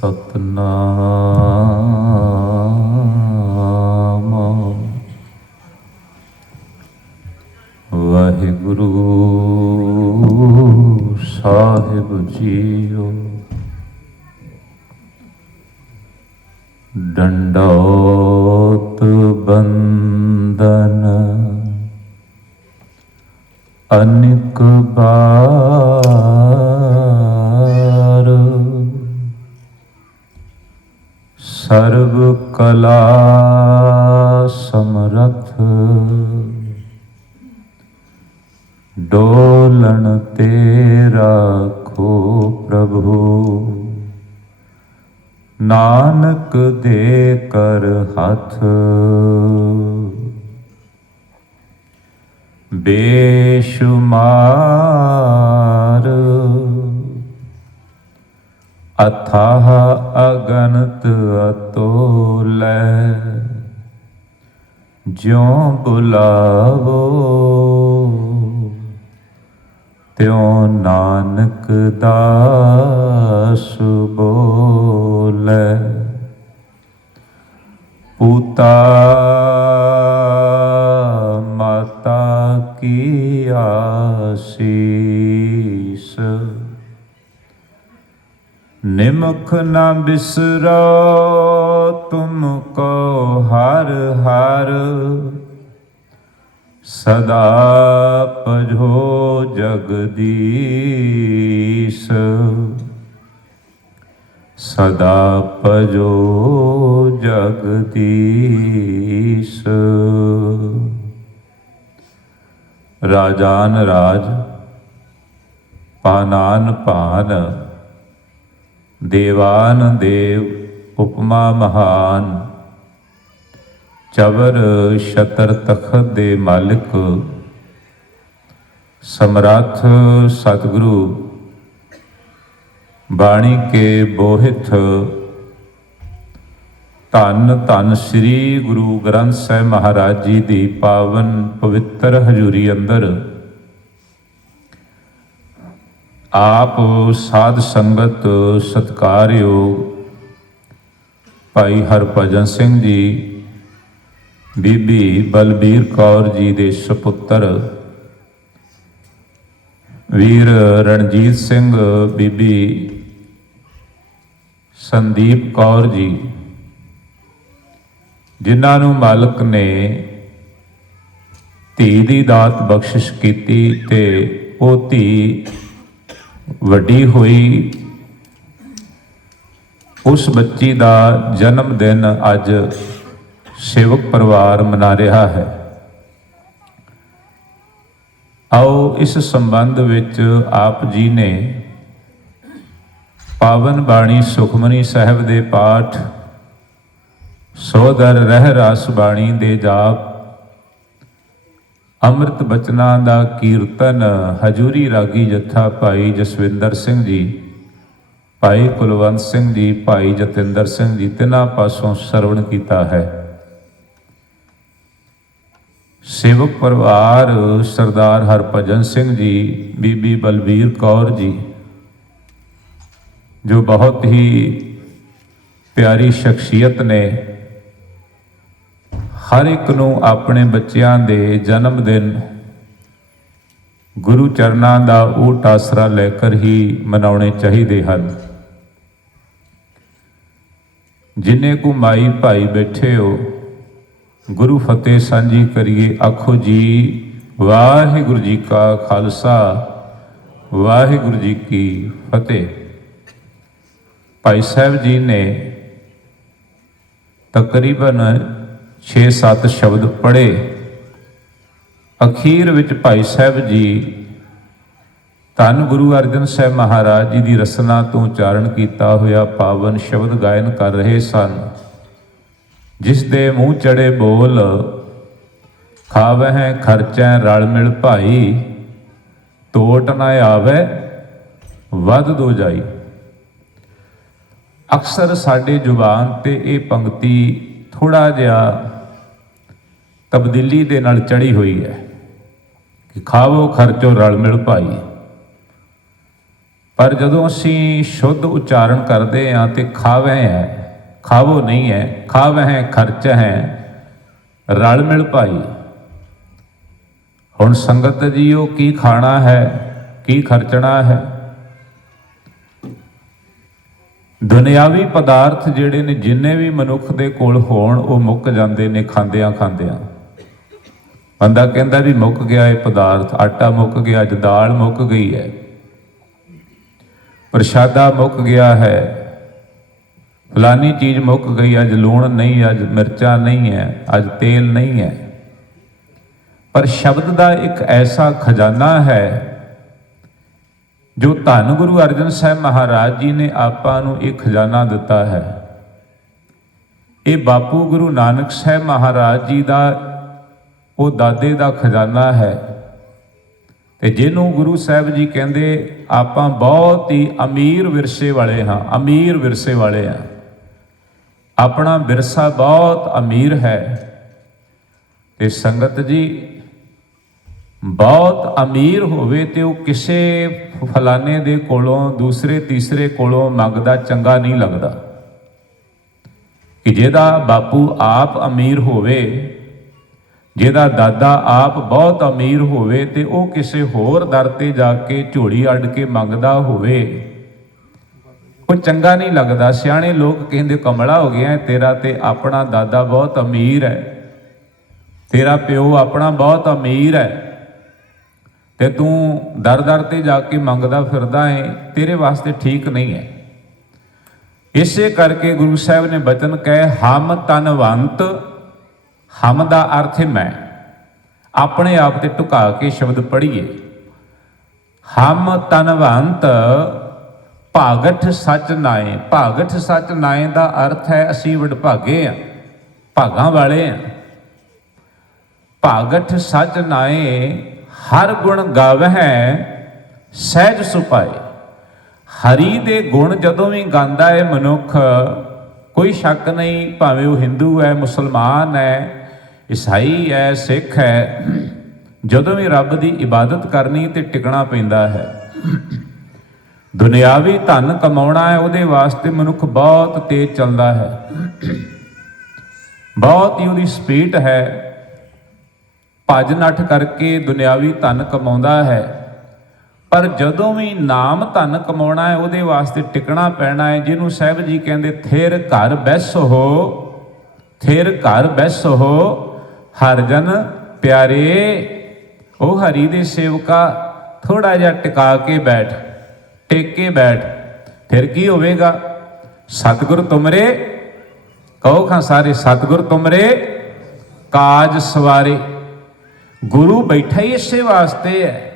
ਸਤਨਾਮ। ਵਾਹਿਗੁਰੂ ਸਾਹਿਬ ਜੀਓ। ਡੰਡੋਤ ਬੰਦਨ ਅਨਿਕ ਬਾ ਕਲਾ ਸਮਰਥ। ਡੋਲਣ ਤੇ ਰਾਖੋ ਪ੍ਰਭੂ। ਨਾਨਕ ਦੇ ਕਰ ਹੱਥ। ਬੇਸ਼ੁਮਾਰ ਅਥਾਹ ਅਗਨਤ ਅਤੋਲੈ ਜਿਉ ਬੁਲਾਵੋ। ਤਿਉ ਨਾਨਕ ਦਾਸ ਬੋਲੇ ਪੂਤਾ ਮਾਤਾ ਕੀ ਆਸੀਸ ਨਿਮਖ ਨਾ ਬਿਸਰੋ, ਤੁਮ ਕੋ ਹਰ ਹਰ। ਸਦਾ ਪਜੋ ਜਗਦੀਸ਼। ਸਦਾ ਪਜੋ ਜਗਦੀਸ਼। ਰਾਜਾਨ ਰਾਜ, ਪਾਨਾਨ ਪਾਨ। ਦੇਵਾਨ ਦੇਵ ਉਪਮਾ ਮਹਾਨ। ਚਵਰ ਸ਼ਤਰ ਤਖਤ ਦੇ ਮਾਲਕ। ਸਮਰੱਥ ਸਤਿਗੁਰੂ। ਬਾਣੀ ਕੇ ਬੋਹਿਤ ਧੰਨ ਧੰਨ ਸ੍ਰੀ ਗੁਰੂ ਗ੍ਰੰਥ ਸਾਹਿਬ ਮਹਾਰਾਜ ਜੀ ਦੀ ਪਾਵਨ ਪਵਿੱਤਰ ਹਜ਼ੂਰੀ ਅੰਦਰ। ਆਪ ਸਾਧ ਸੰਗਤ ਸਤਕਾਰਯੋਗ ਭਾਈ ਹਰਭਜਨ ਸਿੰਘ ਜੀ, ਬੀਬੀ ਬਲਬੀਰ ਕੌਰ ਜੀ ਦੇ ਸੁਪੁੱਤਰ, ਵੀਰ ਰਣਜੀਤ ਸਿੰਘ, ਬੀਬੀ ਸੰਦੀਪ ਕੌਰ ਜੀ, ਜਿਨ੍ਹਾਂ ਨੂੰ ਮਾਲਕ ਨੇ ਧੀ ਦੀ ਦਾਤ ਬਖਸ਼ਿਸ਼ ਕੀਤੀ ਤੇ ਉਹ ਧੀ ਵੱਡੀ ਹੋਈ, ਉਸ ਬੱਚੀ ਦਾ ਜਨਮ ਦਿਨ ਅੱਜ ਸੇਵਕ ਪਰਿਵਾਰ ਮਨਾ ਰਿਹਾ ਹੈ। ਆਓ ਇਸ ਸੰਬੰਧ ਵਿੱਚ ਆਪ ਜੀ ਨੇ ਪਾਵਨ ਬਾਣੀ ਸੁਖਮਨੀ ਸਾਹਿਬ ਦੇ ਪਾਠ, ਸੋਦਰ ਰਹਿ ਰਸ ਬਾਣੀ ਦੇ ਜਾਪ ਅੰਮ੍ਰਿਤ ਬਚਨਾਂ ਦਾ ਕੀਰਤਨ ਹਜੂਰੀ ਰਾਗੀ ਜੱਥਾ ਭਾਈ ਜਸਵਿੰਦਰ ਸਿੰਘ ਜੀ, ਭਾਈ ਕੁਲਵੰਤ ਸਿੰਘ ਜੀ, ਭਾਈ ਜਤਿੰਦਰ ਸਿੰਘ ਜੀ ਤਿੰਨਾਂ ਪਾਸੋਂ ਸਰਵਣ ਕੀਤਾ ਹੈ। ਸੇਵਕ ਪਰਿਵਾਰ ਸਰਦਾਰ ਹਰਭਜਨ ਸਿੰਘ ਜੀ, ਬੀਬੀ ਬਲਬੀਰ ਕੌਰ ਜੀ, ਜੋ ਬਹੁਤ ਹੀ ਪਿਆਰੀ ਸ਼ਖਸੀਅਤ ਨੇ ਹਰ ਇੱਕ ਨੂੰ ਆਪਣੇ ਬੱਚਿਆਂ ਦੇ ਜਨਮ ਦਿਨ ਗੁਰੂ ਚਰਨਾਂ ਦਾ ਉਹ ਟਾਸਰਾ ਲੈ ਕਰ ਹੀ ਮਨਾਉਣੇ ਚਾਹੀਦੇ ਹਨ। ਜਿਨੇ ਕੋ ਮਾਈ ਭਾਈ ਬੈਠੇ ਹੋ, ਗੁਰੂ ਫਤਿਹ ਸਾਂਝੀ ਕਰੀਏ, ਆਖੋ ਜੀ, ਵਾਹਿਗੁਰੂ ਜੀ ਕਾ ਖਾਲਸਾ, ਵਾਹਿਗੁਰੂ ਜੀ ਕੀ ਫਤਿਹ। ਭਾਈ ਸਾਹਿਬ ਜੀ ਨੇ ਤਕਰੀਬਨ 6-7 ਸ਼ਬਦ ਪੜ੍ਹੇ। ਅਖੀਰ ਵਿੱਚ ਭਾਈ ਸਾਹਿਬ ਜੀ ਧੰਨ ਗੁਰੂ ਅਰਜਨ ਸਾਹਿਬ ਮਹਾਰਾਜ ਜੀ ਦੀ ਰਸਨਾ ਤੋਂ ਉਚਾਰਨ ਕੀਤਾ ਹੋਇਆ ਪਾਵਨ ਸ਼ਬਦ ਗਾਇਨ ਕਰ ਰਹੇ ਸਨ। ਜਿਸ ਦੇ ਮੂੰਹ ਚੜੇ ਬੋਲ, ਖਾਵਹਿ ਖਰਚੈ ਰਲ ਮਿਲ ਭਾਈ ਟੋਟ ਨਾ ਆਵੇ ਵੱਧ ਦੋ ਜਾਈ। ਅਕਸਰ ਸਾਡੇ ਜ਼ੁਬਾਨ ਤੇ ਇਹ ਪੰਕਤੀ ਥੋੜਾ ਜਿਹਾ ਤਬਦੀਲੀ ਦੇ ਨਾਲ ਚੜੀ ਹੋਈ ਹੈ ਕਿ ਖਾਵੋ ਖਰਚੋ ਰਲ ਮਿਲ ਭਾਈ। ਪਰ ਜਦੋਂ ਅਸੀਂ ਸ਼ੁੱਧ ਉਚਾਰਨ ਕਰਦੇ ਹਾਂ ਤੇ ਖਾਵੇ ਹੈ, ਖਾਵੋ ਨਹੀਂ ਹੈ, ਖਾਵੇ ਹੈ, ਖਰਚ ਹੈ, ਰਲ ਮਿਲ ਭਾਈ। ਹੁਣ ਸੰਗਤ ਜੀਓ ਕੀ ਖਾਣਾ ਹੈ, ਕੀ ਖਰਚਣਾ ਹੈ? ਦੁਨਿਆਵੀ ਪਦਾਰਥ ਜਿਹੜੇ ਨੇ, ਜਿੰਨੇ ਵੀ ਮਨੁੱਖ ਦੇ ਕੋਲ ਹੋਣ, ਉਹ ਮੁੱਕ ਜਾਂਦੇ ਨੇ ਖਾਂਦਿਆਂ ਖਾਂਦਿਆਂ। ਬੰਦਾ ਕਹਿੰਦਾ ਵੀ ਮੁੱਕ ਗਿਆ ਇਹ ਪਦਾਰਥ, ਆਟਾ ਮੁੱਕ ਗਿਆ, ਅੱਜ ਦਾਲ ਮੁੱਕ ਗਈ ਹੈ। ਪ੍ਰਸ਼ਾਦਾ ਮੁੱਕ ਗਿਆ ਹੈ। ਫਲਾਨੀ ਚੀਜ਼ ਮੁੱਕ ਗਈ, ਅੱਜ ਲੂਣ ਨਹੀਂ, ਅੱਜ ਮਿਰਚਾਂ ਨਹੀਂ ਹੈ, ਅੱਜ ਤੇਲ ਨਹੀਂ ਹੈ। ਪਰ ਸ਼ਬਦ ਦਾ ਇੱਕ ਐਸਾ ਖਜ਼ਾਨਾ ਹੈ ਜੋ ਧੰਨ ਗੁਰੂ ਅਰਜਨ ਸਾਹਿਬ ਮਹਾਰਾਜ ਜੀ ਨੇ ਆਪਾਂ ਨੂੰ ਇਹ ਖਜ਼ਾਨਾ ਦਿੱਤਾ ਹੈ। ਇਹ ਬਾਪੂ ਗੁਰੂ ਨਾਨਕ ਸਾਹਿਬ ਮਹਾਰਾਜ ਜੀ ਦਾ, ਉਹ ਦਾਦੇ ਦਾ ਖਜ਼ਾਨਾ ਹੈ। ਤੇ ਜਿਹਨੂੰ ਗੁਰੂ ਸਾਹਿਬ ਜੀ ਕਹਿੰਦੇ, ਆਪਾਂ ਬਹੁਤ ਹੀ ਅਮੀਰ ਵਿਰਸੇ ਵਾਲੇ ਹਾਂ, ਅਮੀਰ ਵਿਰਸੇ ਵਾਲੇ ਹਾਂ। ਆਪਣਾ ਵਿਰਸਾ ਬਹੁਤ ਅਮੀਰ ਹੈ। ਤੇ ਸੰਗਤ ਜੀ ਬਹੁਤ ਅਮੀਰ ਹੋਵੇ ਤੇ ਉਹ ਕਿਸੇ ਫਲਾਣੇ ਦੇ ਕੋਲੋਂ, ਦੂਸਰੇ, ਤੀਸਰੇ ਕੋਲੋਂ ਮੰਗਦਾ ਚੰਗਾ ਨਹੀਂ ਲੱਗਦਾ। ਕਿ ਜਿਹਦਾ ਬਾਪੂ ਆਪ ਅਮੀਰ ਹੋਵੇ, ਜਿਹਦਾ ਦਾਦਾ ਆਪ ਬਹੁਤ ਅਮੀਰ ਹੋਵੇ ਤੇ ਉਹ ਕਿਸੇ ਹੋਰ ਦਰ ਤੇ ਜਾ ਕੇ ਝੋਲੀ ਅੱਡ ਕੇ ਮੰਗਦਾ ਹੋਵੇ, ਉਹ ਚੰਗਾ ਨਹੀਂ ਲੱਗਦਾ। ਸਿਆਣੇ ਲੋਕ ਕਹਿੰਦੇ, ਕਮਲਾ ਹੋ ਗਿਆ ਤੇਰਾ ਤੇ ਆਪਣਾ ਦਾਦਾ ਬਹੁਤ ਅਮੀਰ ਹੈ। ਤੇਰਾ ਪਿਓ ਆਪਣਾ ਬਹੁਤ ਅਮੀਰ ਹੈ। ਤੇ ਤੂੰ ਦਰ-ਦਰ ਤੇ ਜਾ ਕੇ ਮੰਗਦਾ ਫਿਰਦਾ ਏ, ਤੇਰੇ ਵਾਸਤੇ ਠੀਕ ਨਹੀਂ ਹੈ। ਇਸੇ ਕਰਕੇ ਗੁਰੂ ਸਾਹਿਬ ਨੇ ਬਚਨ ਕਹੇ, ਹਮ ਤਨਵੰਤ ਹਮ ਦਾ ਅਰਥ ਹੈ ਮੈਂ। ਆਪਣੇ ਆਪ ਤੇ ਟੁਕਾ ਕੇ ਸ਼ਬਦ ਪੜ੍ਹੀਏ। ਹਮ ਤਨਵੰਤ ਭਾਗਠ ਸੱਚ ਨਾਏ। ਭਾਗਠ ਸੱਚ ਨਾਏ ਦਾ ਅਰਥ ਹੈ ਅਸੀਂ ਵਡਭਾਗੇ ਆ, ਭਾਗਾਂ ਵਾਲੇ ਆ। ਭਾਗਠ ਸੱਚ ਨਾਏ ਹਰ ਗੁਣ ਗਾਵਹਿ, ਸਹਿਜ ਸੁਪਾਏ ਹਰੀ ਦੇ ਗੁਣ ਜਦੋਂ ਵੀ ਗਾਉਂਦਾ ਹੈ ਮਨੁੱਖ, ਕੋਈ ਸ਼ੱਕ ਨਹੀਂ ਭਾਵੇਂ ਉਹ ਹਿੰਦੂ ਹੈ, ਮੁਸਲਮਾਨ ਹੈ, ਈਸਾਈ ਹੈ, ਸਿੱਖ ਹੈ, ਜਦੋਂ ਵੀ ਰੱਬ ਦੀ ਇਬਾਦਤ ਕਰਨੀ ਤੇ ਟਿਕਣਾ ਪੈਂਦਾ ਹੈ। ਦੁਨਿਆਵੀ ਧਨ ਕਮਾਉਣਾ ਹੈ, ਉਹਦੇ ਵਾਸਤੇ ਮਨੁੱਖ ਬਹੁਤ ਤੇਜ਼ ਚੱਲਦਾ ਹੈ। ਬਹੁਤ ਹੀ ਉਹਦੀ ਸਪੀਡ ਹੈ ਭੱਜ ਨੱਠ ਕਰਕੇ ਦੁਨਿਆਵੀ ਧਨ ਕਮਾਉਂਦਾ ਹੈ। ਪਰ ਜਦੋਂ ਵੀ ਨਾਮ ਧਨ ਕਮਾਉਣਾ ਹੈ, ਉਹਦੇ ਵਾਸਤੇ ਟਿਕਣਾ ਪੈਣਾ ਹੈ, ਜਿਹਨੂੰ ਸਾਹਿਬ ਜੀ ਕਹਿੰਦੇ, ਥੇਰ ਘਰ ਬੈਸ ਹੋ, ਥੇਰ ਘਰ ਬੈਸ ਹੋ, ਹਰ ਜਨ ਪਿਆਰੇ। ਉਹ ਹਰੀ ਦੇ ਸੇਵਕਾ ਥੋੜਾ ਜਿਹਾ ਟਿਕਾ ਕੇ ਬੈਠ, ਟੇਕ ਕੇ ਬੈਠ। ਫਿਰ ਕੀ ਹੋਵੇਗਾ? ਸਤਿਗੁਰ ਤੁਮਰੇ? ਕਹੋ ਖਾਂ ਸਾਰੇ, ਸਤਿਗੁਰ ਤੁਮਰੇ, ਕਾਜ ਸਵਾਰੇ। ਗੁਰੂ ਬੈਠਾ ਹੀ ਇਸੇ ਵਾਸਤੇ ਹੈ।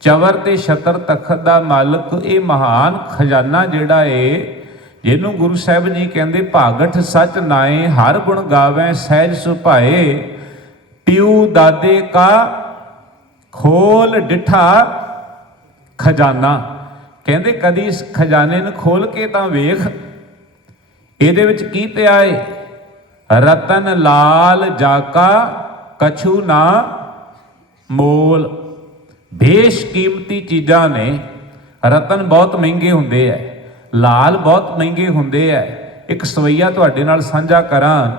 ਚਵਰ ਤੇ ਛਤਰ ਤਖਤ ਦਾ ਮਾਲਕ ਇਹ ਮਹਾਨ ਖਜ਼ਾਨਾ ਜਿਹੜਾ ਏ, ਜਿਹਨੂੰ ਗੁਰੂ ਸਾਹਿਬ ਜੀ ਕਹਿੰਦੇ ਭਾਗਠ ਸਚ ਨਾਏ, ਹਰ ਗੁਣ ਗਾਵੇ, ਸਹਿਜ ਸੁਭਾਏ, ਪਿਉ ਦਾਦੇ ਕਾ ਖੋਲ ਡਿਠਾ ਖਜ਼ਾਨਾ। ਕਹਿੰਦੇ ਕਦੀ ਇਸ ਖਜ਼ਾਨੇ ਨੂੰ ਖੋਲ ਕੇ ਤਾਂ ਵੇਖ, ਇਹਦੇ ਵਿੱਚ ਕੀ ਪਿਆ ਏ? ਰਤਨ ਲਾਲ ਜਾਕਾ ਕਛੂ ਨਾ ਮੋਲ ਬੇਸ਼ ਕੀਮਤੀ ਚੀਜ਼ਾਂ ਨੇ। ਰਤਨ ਬਹੁਤ ਮਹਿੰਗੇ ਹੁੰਦੇ ਐ, ਲਾਲ ਬਹੁਤ ਮਹਿੰਗੇ ਹੁੰਦੇ ਐ। ਇੱਕ ਸਵਈਆ ਤੁਹਾਡੇ ਨਾਲ ਸਾਂਝਾ ਕਰਾਂ,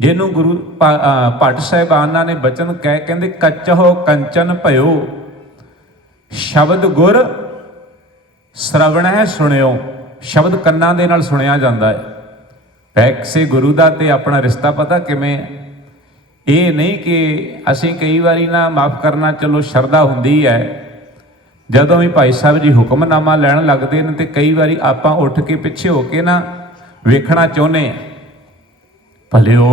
ਜਿਹਨੂੰ ਗੁਰੂ ਭਾ- ਭੱਟ ਸਾਹਿਬਾਨਾਂ ਨੇ ਬਚਨ ਕਹਿ, ਕਹਿੰਦੇ ਕੱਚੋ ਕੰਚਨ ਭਇਓ, ਸ਼ਬਦ ਗੁਰ ਸ਼ਰਵਣ ਹੈ ਸੁਣਿਓ। ਸ਼ਬਦ ਕੰਨਾਂ ਦੇ ਨਾਲ ਸੁਣਿਆ ਜਾਂਦਾ ਹੈ ਪੈਕਸੇ ਗੁਰੂ ਦਾ ਤੇ ਆਪਣਾ ਰਿਸ਼ਤਾ ਪਤਾ ਕਿਵੇਂ ਹੈ ਇਹ ਨਹੀਂ ਕਿ ਅਸੀਂ ਕਈ ਵਾਰੀ ਨਾ ਮਾਫ ਕਰਨਾ, ਚਲੋ ਸ਼ਰਧਾ ਹੁੰਦੀ ਹੈ। ਜਦੋਂ ਵੀ ਭਾਈ ਸਾਹਿਬ ਜੀ ਹੁਕਮਨਾਮਾ ਲੈਣ ਲੱਗਦੇ ਨੇ ਤੇ ਕਈ ਵਾਰੀ ਆਪਾਂ ਉੱਠ ਕੇ ਪਿੱਛੇ ਹੋ ਕੇ ਨਾ ਵੇਖਣਾ ਚਾਹੁੰਦੇ ਆ ਭਲਿਓ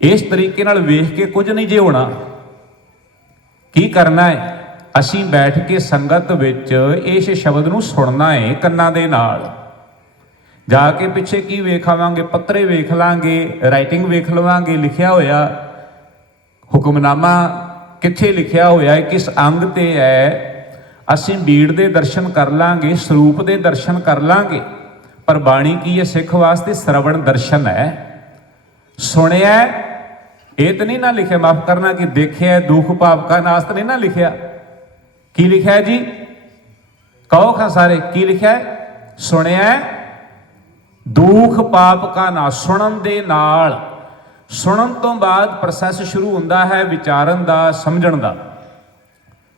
ਇਸ ਤਰੀਕੇ ਨਾਲ ਵੇਖ ਕੇ ਕੁਝ ਨਹੀਂ ਜੇ ਹੋਣਾ। ਕੀ ਕਰਨਾ ਹੈ? ਅਸੀਂ ਬੈਠ ਕੇ ਸੰਗਤ ਵਿੱਚ ਇਸ ਸ਼ਬਦ ਨੂੰ ਸੁਣਨਾ ਹੈ ਕੰਨਾਂ ਦੇ ਨਾਲ। ਜਾ ਕੇ ਪਿੱਛੇ ਕੀ ਵੇਖ ਵੇਖਾਵਾਂਗੇ ਪੱਤਰੇ ਵੇਖ ਲਾਂਗੇ ਰਾਈਟਿੰਗ ਵੇਖ ਲਵਾਂਗੇ, ਲਿਖਿਆ ਹੋਇਆ। ਹੁਕਮਨਾਮਾ ਕਿੱਥੇ ਲਿਖਿਆ ਹੋਇਆ ਹੈ? ਕਿਸ ਅੰਗ ਤੇ ਹੈ? ਅਸੀਂ ਬੀੜ ਦੇ ਦਰਸ਼ਨ ਕਰ ਲਾਂਗੇ, ਸਰੂਪ ਦੇ ਦਰਸ਼ਨ ਕਰ ਲਾਂਗੇ। ਪਰ ਬਾਣੀ ਕੀ ਹੈ ਸਿੱਖ ਵਾਸਤੇ? ਸਰਵਣ ਦਰਸ਼ਨ ਹੈ। ਸੁਣਿਆ ਇਹ ਤਾਂ ਨਹੀਂ ਨਾ ਲਿਖਿਆ, ਮਾਫ ਕਰਨਾ ਕਿ ਦੇਖਿਆ ਦੁੱਖ ਪਾਪ ਕਾ ਤਾਂ ਨਹੀਂ ਨਾ ਲਿਖਿਆ। ਕੀ ਲਿਖਿਆ ਜੀ? ਕਹੋ ਖਾਂ ਸਾਰੇ, ਕੀ ਲਿਖਿਆ ਸੁਣਿਆ ਦੁੱਖ ਪਾਪ ਕਾ ਨਾ ਸੁਣਨ ਦੇ ਨਾਲ, ਸੁਣਨ ਤੋਂ ਬਾਅਦ ਪ੍ਰੋਸੈਸ ਸ਼ੁਰੂ ਹੁੰਦਾ ਹੈ ਵਿਚਾਰਨ ਦਾ, ਸਮਝਣ ਦਾ।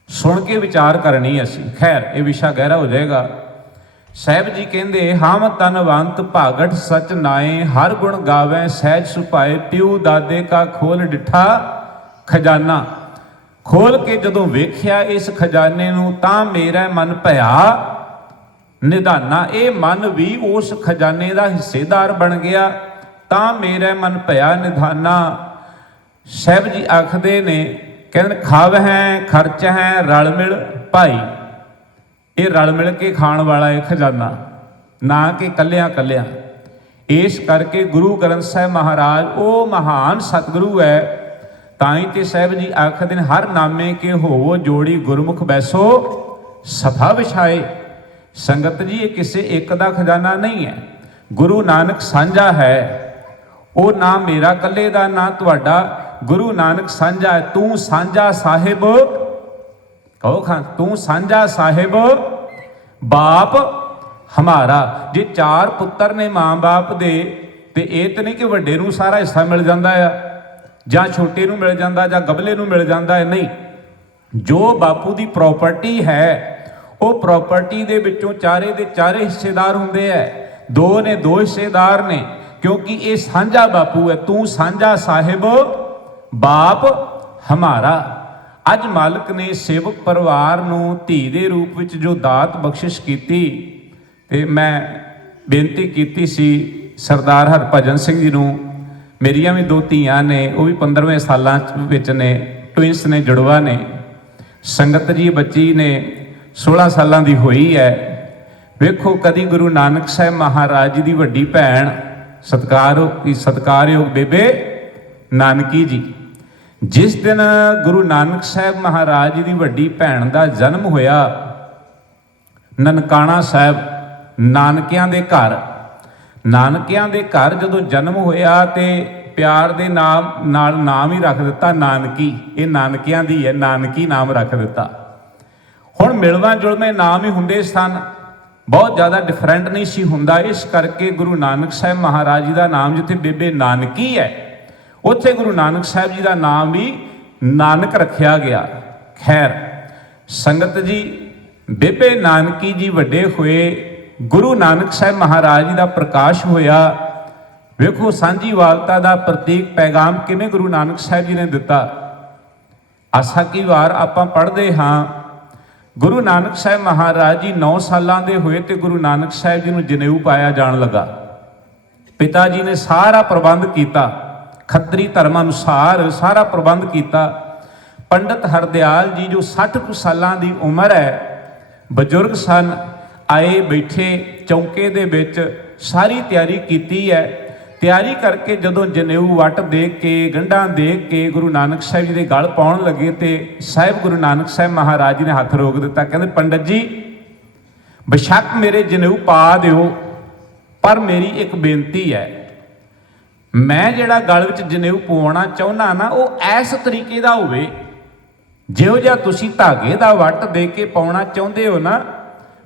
ਸੁਣ ਕੇ ਵਿਚਾਰ ਕਰਨੀ ਅਸੀਂ। ਖੈਰ, ਇਹ ਵਿਸ਼ਾ ਗਹਿਰਾ ਹੋ ਜਾਏਗਾ। ਸਾਹਿਬ ਜੀ ਕਹਿੰਦੇ, ਹਮ ਤਨਵੰਤ ਭਾਗਟ ਸਚ ਨਾਏ, ਹਰ ਗੁਣ ਗਾਵੇ, ਸਹਿਜ ਸੁਭਾਏ, ਪਿਉ ਦਾਦੇ ਕਾ ਖੋਲ ਡਿਠਾ ਖਜ਼ਾਨਾ। ਖੋਲ ਕੇ ਜਦੋਂ ਵੇਖਿਆ ਇਸ ਖਜ਼ਾਨੇ ਨੂੰ, ਤਾਂ ਮੇਰਾ ਮਨ ਭਇਆ ਨਿਧਾਨਾ ਇਹ ਮਨ ਵੀ ਉਸ ਖਜ਼ਾਨੇ ਦਾ ਹਿੱਸੇਦਾਰ ਬਣ ਗਿਆ, ਤਾਂ ਮੇਰਾ ਮਨ ਭਇਆ ਨਿਧਾਨਾ। ਸਾਹਿਬ ਜੀ ਆਖਦੇ ਨੇ ਕਹਿੰਦੇ ਖਾਵ ਹੈ, ਖਰਚ ਹੈ, ਰਲ ਮਿਲ। ਭਾਈ, ਇਹ ਰਲ ਮਿਲ ਕੇ ਖਾਣ ਵਾਲਾ ਇਹ ਖਜ਼ਾਨਾ, ਨਾ ਕਿ ਕੱਲਿਆਂ ਕੱਲਿਆਂ। ਇਸ ਕਰਕੇ ਗੁਰੂ ਗ੍ਰੰਥ ਸਾਹਿਬ ਮਹਾਰਾਜ, ਉਹ ਮਹਾਨ ਸਤਿਗੁਰੂ ਹੈ। ਤਾਂ ਹੀ ਤੇ ਸਾਹਿਬ ਜੀ ਆਖਦੇ ਨੇ, ਹਰ ਨਾਮੇ ਕੇ ਹੋਵੋ ਜੋੜੀ ਗੁਰਮੁਖ ਬੈਸੋ ਸਫਾ ਵਿਛਾਏ। ਸੰਗਤ ਜੀ, ਇਹ ਕਿਸੇ ਇੱਕ ਦਾ ਖਜ਼ਾਨਾ ਨਹੀਂ ਹੈ। ਗੁਰੂ ਨਾਨਕ ਸਾਂਝਾ ਹੈ। ਉਹ ਨਾ ਮੇਰਾ ਕੱਲੇ ਦਾ, ਨਾ ਤੁਹਾਡਾ। ਗੁਰੂ ਨਾਨਕ ਸਾਂਝਾ ਹੈ। ਤੂੰ ਸਾਂਝਾ ਸਾਹਿਬ, ਕਹੋ ਖਾਂ, ਤੂੰ ਸਾਂਝਾ ਸਾਹਿਬ, ਬਾਪ ਹਮਾਰਾ। ਜੇ ਚਾਰ ਪੁੱਤਰ ਨੇ ਮਾਂ-ਬਾਪ ਦੇ, ਤੇ ਇਹ ਤਾਂ ਨਹੀਂ ਕਿ ਵੱਡੇ ਨੂੰ ਸਾਰਾ ਹਿੱਸਾ ਮਿਲ ਜਾਂਦਾ ਆ, ਜਾਂ ਛੋਟੇ ਨੂੰ ਮਿਲ ਜਾਂਦਾ, ਜਾਂ ਗਬਲੇ ਨੂੰ ਮਿਲ ਜਾਂਦਾ ਹੈ। ਨਹੀਂ, ਜੋ ਬਾਪੂ ਦੀ ਪ੍ਰਾਪਰਟੀ ਹੈ ਉਹ ਪ੍ਰਾਪਰਟੀ ਦੇ ਵਿੱਚੋਂ ਚਾਰੇ ਦੇ ਚਾਰੇ ਹਿੱਸੇਦਾਰ ਹੁੰਦੇ ਐ। ਦੋ ਨੇ ਦੋ ਹਿੱਸੇਦਾਰ ਨੇ, ਕਿਉਂਕਿ ਇਹ ਸਾਂਝਾ ਬਾਪੂ ਹੈ ਤੂੰ ਸਾਂਝਾ ਸਾਹਿਬ, ਬਾਪ ਹਮਾਰਾ। ਅੱਜ ਮਾਲਕ ਨੇ ਸੇਵਕ ਪਰਿਵਾਰ ਨੂੰ ਧੀ ਦੇ ਰੂਪ ਵਿੱਚ ਜੋ ਦਾਤ ਬਖਸ਼ਿਸ਼ ਕੀਤੀ, ਤੇ ਮੈਂ ਬੇਨਤੀ ਕੀਤੀ ਸੀ ਸਰਦਾਰ ਹਰਭਜਨ ਸਿੰਘ ਜੀ ਨੂੰ। ਮੇਰੀਆਂ ਵੀ ਦੋ ਧੀਆਂ ਨੇ, ਉਹ ਵੀ 15ਵੇਂ ਸਾਲਾਂ ਚ- ਵਿੱਚ ਨੇ ਟਵਿੰਸ ਨੇ, ਜੁੜਵਾ ਨੇ। ਸੰਗਤ ਜੀ, ਬੱਚੀ ਨੇ 16 ਸਾਲਾਂ ਦੀ ਹੋਈ ਹੈ। ਵੇਖੋ, ਕਦੀ ਗੁਰੂ ਨਾਨਕ ਸਾਹਿਬ ਮਹਾਰਾਜ ਜੀ ਦੀ ਵੱਡੀ ਭੈਣ ਸਤਕਾਰ ਸਤਕਾਰਯੋਗ ਬੇਬੇ ਨਾਨਕੀ ਜੀ, ਜਿਸ ਦਿਨ ਗੁਰੂ ਨਾਨਕ ਸਾਹਿਬ ਮਹਾਰਾਜ ਜੀ ਦੀ ਵੱਡੀ ਭੈਣ ਦਾ ਜਨਮ ਹੋਇਆ, ਨਨਕਾਣਾ ਸਾਹਿਬ ਨਾਨਕਿਆਂ ਦੇ ਘਰ। ਨਾਨਕਿਆਂ ਦੇ ਘਰ ਜਦੋਂ ਜਨਮ ਹੋਇਆ ਤੇ ਪਿਆਰ ਦੇ ਨਾਮ, ਨਾਲ ਨਾਮ ਹੀ ਰੱਖ ਦਿੱਤਾ ਨਾਨਕੀ। ਇਹ ਨਾਨਕਿਆਂ ਦੀ ਹੈ, ਨਾਨਕੀ ਨਾਮ ਰੱਖ ਦਿੱਤਾ। ਹੁਣ ਮਿਲਵਾਂ ਜੁਲਵੇਂ ਨਾਮ ਹੀ ਹੁੰਦੇ ਸਨ। ਬਹੁਤ ਜ਼ਿਆਦਾ ਡਿਫਰੈਂਟ ਨਹੀਂ ਸੀ ਹੁੰਦਾ। ਇਸ ਕਰਕੇ ਗੁਰੂ ਨਾਨਕ ਸਾਹਿਬ ਮਹਾਰਾਜ ਜੀ ਦਾ ਨਾਮ ਜਿੱਥੇ ਬੇਬੇ ਨਾਨਕੀ ਹੈ, ਉੱਥੇ ਗੁਰੂ ਨਾਨਕ ਸਾਹਿਬ ਜੀ ਦਾ ਨਾਮ ਵੀ ਨਾਨਕ ਰੱਖਿਆ ਗਿਆ। ਖੈਰ, ਸੰਗਤ ਜੀ, ਬੇਬੇ ਨਾਨਕੀ ਜੀ ਵੱਡੇ ਹੋਏ, ਗੁਰੂ ਨਾਨਕ ਸਾਹਿਬ ਮਹਾਰਾਜ ਜੀ ਦਾ ਪ੍ਰਕਾਸ਼ ਹੋਇਆ। ਵੇਖੋ, ਸਾਂਝੀ ਵਾਲਤਾ ਦਾ ਪ੍ਰਤੀਕ ਪੈਗਾਮ ਕਿਵੇਂ ਗੁਰੂ ਨਾਨਕ ਸਾਹਿਬ ਜੀ ਨੇ ਦਿੱਤਾ। ਆਸਾ ਕੀ ਵਾਰ ਆਪਾਂ ਪੜ੍ਹਦੇ ਹਾਂ ਗੁਰੂ ਨਾਨਕ ਸਾਹਿਬ ਮਹਾਰਾਜ ਜੀ 9 ਸਾਲਾਂ ਦੇ ਹੋਏ ਤੇ ਗੁਰੂ ਨਾਨਕ ਸਾਹਿਬ ਜੀ ਨੂੰ ਜਨੇਊ ਪਾਇਆ ਜਾਣ ਲੱਗਾ। ਪਿਤਾ ਜੀ ਨੇ ਸਾਰਾ ਪ੍ਰਬੰਧ ਕੀਤਾ, ਖੱਤਰੀ ਧਰਮ ਅਨੁਸਾਰ ਸਾਰਾ ਪ੍ਰਬੰਧ ਕੀਤਾ। ਪੰਡਤ ਹਰਦਿਆਲ ਜੀ ਜੋ 60 ਕੁ ਸਾਲਾਂ ਦੀ ਉਮਰ ਹੈ, ਬਜ਼ੁਰਗ ਸਨ, ਆਏ ਬੈਠੇ, ਚੌਂਕੇ ਦੇ ਵਿੱਚ ਸਾਰੀ ਤਿਆਰੀ ਕੀਤੀ ਹੈ। ਤਿਆਰੀ ਕਰਕੇ ਜਦੋਂ ਜਨੇਊ ਵਟ ਦੇਖ ਕੇ, ਗੰਢਾਂ ਦੇਖ ਕੇ ਗੁਰੂ ਨਾਨਕ ਸਾਹਿਬ ਜੀ ਦੇ ਗਲ ਪਾਉਣ ਲੱਗੇ ਤੇ ਸਾਹਿਬ ਗੁਰੂ ਨਾਨਕ ਸਾਹਿਬ ਮਹਾਰਾਜ ਜੀ ਨੇ ਹੱਥ ਰੋਕ ਦਿੱਤਾ। ਕਹਿੰਦੇ, ਪੰਡਤ ਜੀ, ਬੇਸ਼ੱਕ ਮੇਰੇ ਜਨੇਊ ਪਾ ਦਿਓ, ਪਰ ਮੇਰੀ ਇੱਕ ਬੇਨਤੀ ਹੈ। ਮੈਂ ਜਿਹੜਾ ਗਲ ਵਿੱਚ ਜਨੇਊ ਪਵਾਉਣਾ ਚਾਹੁੰਦਾ ਨਾ, ਉਹ ਐਸ ਤਰੀਕੇ ਦਾ ਹੋਵੇ। ਜਿਹੋ ਜਿਹਾ ਤੁਸੀਂ ਧਾਗੇ ਦਾ ਵੱਟ ਦੇ ਕੇ ਪਾਉਣਾ ਚਾਹੁੰਦੇ ਹੋ ਨਾ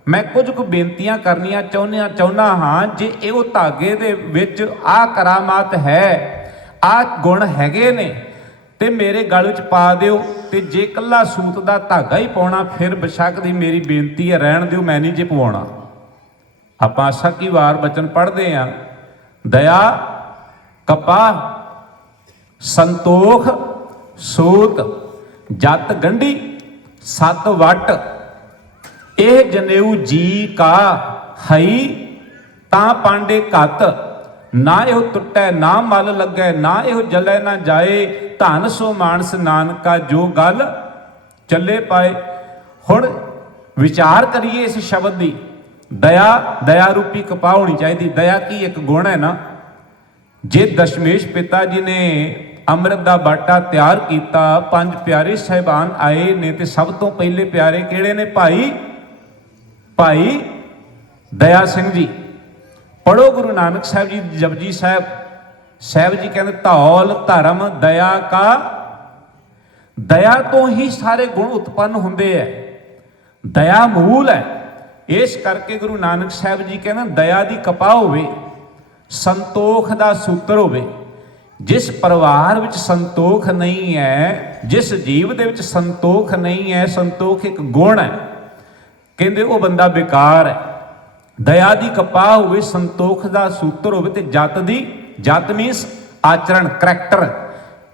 ਮੈਂ ਕੁਝ ਕੁ ਬੇਨਤੀਆਂ ਕਰਨੀਆਂ ਚਾਹੁੰਦਿਆਂ ਚਾਹੁੰਦਾ ਹਾਂ ਜੇ ਇਹ ਉਹ ਧਾਗੇ ਦੇ ਵਿੱਚ ਆਹ ਕਰਾਮਾਤ ਹੈ ਆਹ ਗੁਣ ਹੈਗੇ ਨੇ, ਤੇ ਮੇਰੇ ਗਲ ਵਿੱਚ ਪਾ ਦਿਓ, ਤੇ ਜੇ ਕੱਲਾ ਸੂਤ ਦਾ ਧਾਗਾ ਹੀ ਪਾਉਣਾ, ਫਿਰ ਬਸ਼ੱਕ ਦੀ ਮੇਰੀ ਬੇਨਤੀ ਹੈ, ਰਹਿਣ ਦਿਓ, ਮੈਂ ਨਹੀਂ ਜੇ ਪਵਾਉਣਾ। ਆਪਾਂ ਆਸਾ ਵਾਰ ਬਚਨ ਪੜ੍ਹਦੇ ਆ? ਦਇਆ, ਕਪਾ, ਸੰਤੋਖ, ਸੂਤ, ਜਤ, ਗੰਢੀ, ਸਤ ਵਟ। ਇਹ ਜਨੇਊ ਜੀ ਕਾ ਹਈ, ਤਾਂ ਪਾਂਡੇ ਘਤ, ਨਾ ਇਹੋ ਟੁੱਟੈ, ਨਾ ਮਲ ਲੱਗੈ, ਨਾ ਇਹੋ ਜਲੈ ਨਾ ਜਾਏ, ਧਨ ਸੋ ਮਾਨਸ ਨਾਨਕਾ ਜੋ ਗੱਲ ਚੱਲੇ ਪਾਏ। ਹੁਣ ਵਿਚਾਰ ਕਰੀਏ ਇਸ ਸ਼ਬਦ ਦੀ। ਦਇਆ ਦਇਆ ਰੂਪੀ ਕਪਾਹ ਹੋਣੀ ਚਾਹੀਦੀ। ਦਇਆ ਕੀ ਇੱਕ ਗੁਣ ਹੈ ਨਾ? ਜੇ ਦਸ਼ਮੇਸ਼ ਪਿਤਾ ਜੀ ਨੇ ਅੰਮ੍ਰਿਤ ਦਾ ਬਾਟਾ ਤਿਆਰ ਕੀਤਾ, ਪੰਜ ਪਿਆਰੇ ਸਹਿਬਾਨ ਆਏ ਨੇ ਤੇ ਸਭ ਤੋਂ ਪਹਿਲੇ ਪਿਆਰੇ ਕਿਹੜੇ ਨੇ? ਭਾਈ ਭਾਈ ਦਇਆ ਸਿੰਘ ਜੀ ਪੜੋ ਗੁਰੂ ਨਾਨਕ ਸਾਹਿਬ ਜੀ ਜਪਜੀ ਸਾਹਿਬ। ਸਾਹਿਬ ਜੀ ਕਹਿੰਦੇ, ਧੌਲ, ਧਰਮ, ਦਇਆ ਕਾ ਦਇਆ ਤੋਂ ਹੀ ਸਾਰੇ ਗੁਣ ਉਤਪੰਨ ਹੁੰਦੇ ਐ। ਦਇਆ ਮੂਲ ਹੈ ਇਸ ਕਰਕੇ ਗੁਰੂ ਨਾਨਕ ਸਾਹਿਬ ਜੀ ਕਹਿੰਦੇ, ਦਇਆ ਦੀ ਕਪਾ ਹੋਵੇ, ਸੰਤੋਖ ਦਾ ਸੂਤਰ ਹੋਵੇ। ਜਿਸ ਪਰਿਵਾਰ ਵਿੱਚ ਸੰਤੋਖ ਨਹੀਂ ਹੈ ਜਿਸ ਜੀਵ ਦੇ ਵਿੱਚ ਸੰਤੋਖ ਨਹੀਂ ਹੈ ਸੰਤੋਖ ਇੱਕ ਗੁਣ ਹੈ ਕਹਿੰਦੇ ਉਹ ਬੰਦਾ ਬੇਕਾਰ ਹੈ। ਦਇਆ ਦੀ ਕਪਾਹ ਹੋਵੇ, ਸੰਤੋਖ ਦਾ ਸੂਤਰ ਹੋਵੇ ਤੇ ਜਤ ਦੀ, ਜਤ ਮੀਨਸ ਆਚਰਣ ਕਰੈਕਟਰ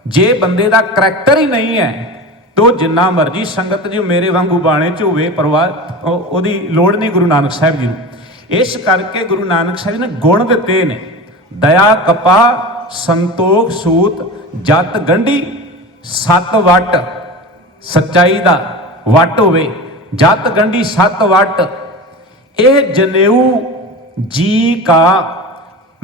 ਜੇ ਬੰਦੇ ਦਾ ਕਰੈਕਟਰ ਹੀ ਨਹੀਂ ਹੈ, ਤੋ ਜਿੰਨਾ ਮਰਜ਼ੀ ਸੰਗਤ ਜੀ ਮੇਰੇ ਵਾਂਗੂ ਬਾਣੇ ਚ ਹੋਵੇ ਪਰਿਵਾਰ ਉਹਦੀ ਲੋੜ ਨਹੀਂ ਗੁਰੂ ਨਾਨਕ ਸਾਹਿਬ ਜੀ ਨੂੰ। ਇਸ ਕਰਕੇ ਗੁਰੂ ਨਾਨਕ ਸਾਹਿਬ ਨੇ ਗੁਣ ਦਿੱਤੇ ਨੇ। ਦਇਆ ਕਪਾ ਸੰਤੋਖ, ਸੂਤ, ਜਤ, ਗੰਢੀ, ਸਤ ਵਟ, ਸੱਚਾਈ ਦਾ ਵਟ ਹੋਵੇ। ਜਤ ਗੰਢੀ ਸਤ ਵਟ। ਇਹ ਜਨੇਊ ਜੀ ਕਾ।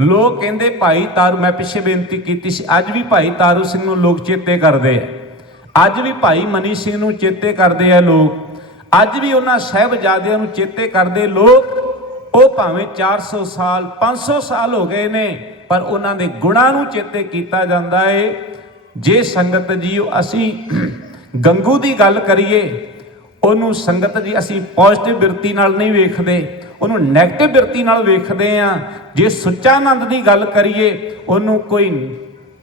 ਲੋਕ ਕਹਿੰਦੇ, ਭਾਈ ਤਾਰੂ, ਮੈਂ ਪਿੱਛੇ ਬੇਨਤੀ ਕੀਤੀ ਸੀ, ਅੱਜ ਵੀ ਭਾਈ ਤਾਰੂ ਸਿੰਘ ਨੂੰ ਲੋਕ ਚੇਤੇ ਕਰਦੇ ਆ। ਅੱਜ ਵੀ ਭਾਈ ਮਨੀ ਸਿੰਘ ਨੂੰ ਚੇਤੇ ਕਰਦੇ ਆ ਲੋਕ। ਅੱਜ ਵੀ ਉਹਨਾਂ ਸਾਹਿਬਜ਼ਾਦਿਆਂ ਨੂੰ ਚੇਤੇ ਕਰਦੇ ਲੋਕ। ਉਹ ਭਾਵੇਂ 400 ਸਾਲ 500 ਸਾਲ ਹੋ ਗਏ ਨੇ, ਪਰ ਉਹਨਾਂ ਦੇ ਗੁਣਾਂ ਨੂੰ ਚੇਤੇ ਕੀਤਾ ਜਾਂਦਾ ਏ। ਜੇ ਸੰਗਤ ਜੀਓ, ਅਸੀਂ ਗੰਗੂ ਦੀ ਗੱਲ ਕਰੀਏ ਉਹਨੂੰ ਸੰਗਤ ਜੀ ਅਸੀਂ ਪੋਜ਼ਿਟਿਵ ਬਿਰਤੀ ਨਾਲ ਨਹੀਂ ਵੇਖਦੇ, ਉਹਨੂੰ 네ਗੇਟਿਵ ਬਿਰਤੀ ਨਾਲ ਵੇਖਦੇ ਆ ਜੇ ਸੁੱਚਾਨੰਦ ਦੀ ਗੱਲ ਕਰੀਏ, ਉਹਨੂੰ ਕੋਈ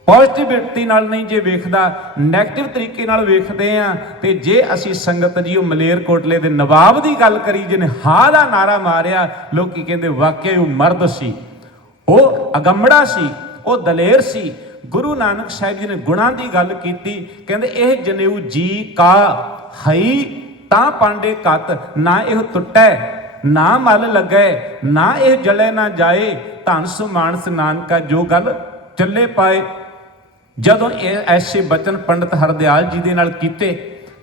ਪੋਜ਼ਿਟਿਵ ਬਿਰਤੀ ਨਾਲ ਨਹੀਂ ਜੇ ਵੇਖਦਾ 네ਗੇਟਿਵ ਤਰੀਕੇ ਨਾਲ ਵੇਖਦੇ ਆ ਤੇ ਜੇ ਅਸੀਂ ਸੰਗਤ ਜੀ ਉਹ ਮਲੇਰ ਕੋਟਲੇ ਦੇ ਨਵਾਬ ਦੀ ਗੱਲ ਕਰੀ, ਜਿਹਨੇ ਹਾਂ ਦਾ ਨਾਰਾ ਮਾਰਿਆ, ਲੋਕੀ ਕਹਿੰਦੇ ਵਾਕਿਆ ਉਹ ਮਰਦ ਸੀ। ਉਹ ਅਗੰਮੜਾ ਸੀ, ਉਹ ਦਲੇਰ ਸੀ। ਗੁਰੂ ਨਾਨਕ ਸਾਹਿਬ ਜੀ ਨੇ ਗੁਣਾਂ ਦੀ ਗੱਲ ਕੀਤੀ, ਕਹਿੰਦੇ ਇਹ ਜਨੇਊ ਜੀ ਕਾ ਹਈ ਤਾਂ ਪਾਂਡੇ ਕਤ ਨਾ ਇਹ ਟੁੱਟੈ ਨਾ ਮਲ ਲੱਗੈ ਨਾ ਇਹ ਜਲੇ ਨਾ ਜਾਏ ਧਨ ਸੁਮਾਨਸ ਨਾਨਕਾ ਜੋ ਗੱਲ ਚੱਲੇ ਪਾਏ। ਜਦੋਂ ਇਹ ਐਸੇ ਬਚਨ ਪੰਡਤ ਹਰਦਿਆਲ ਜੀ ਦੇ ਨਾਲ ਕੀਤੇ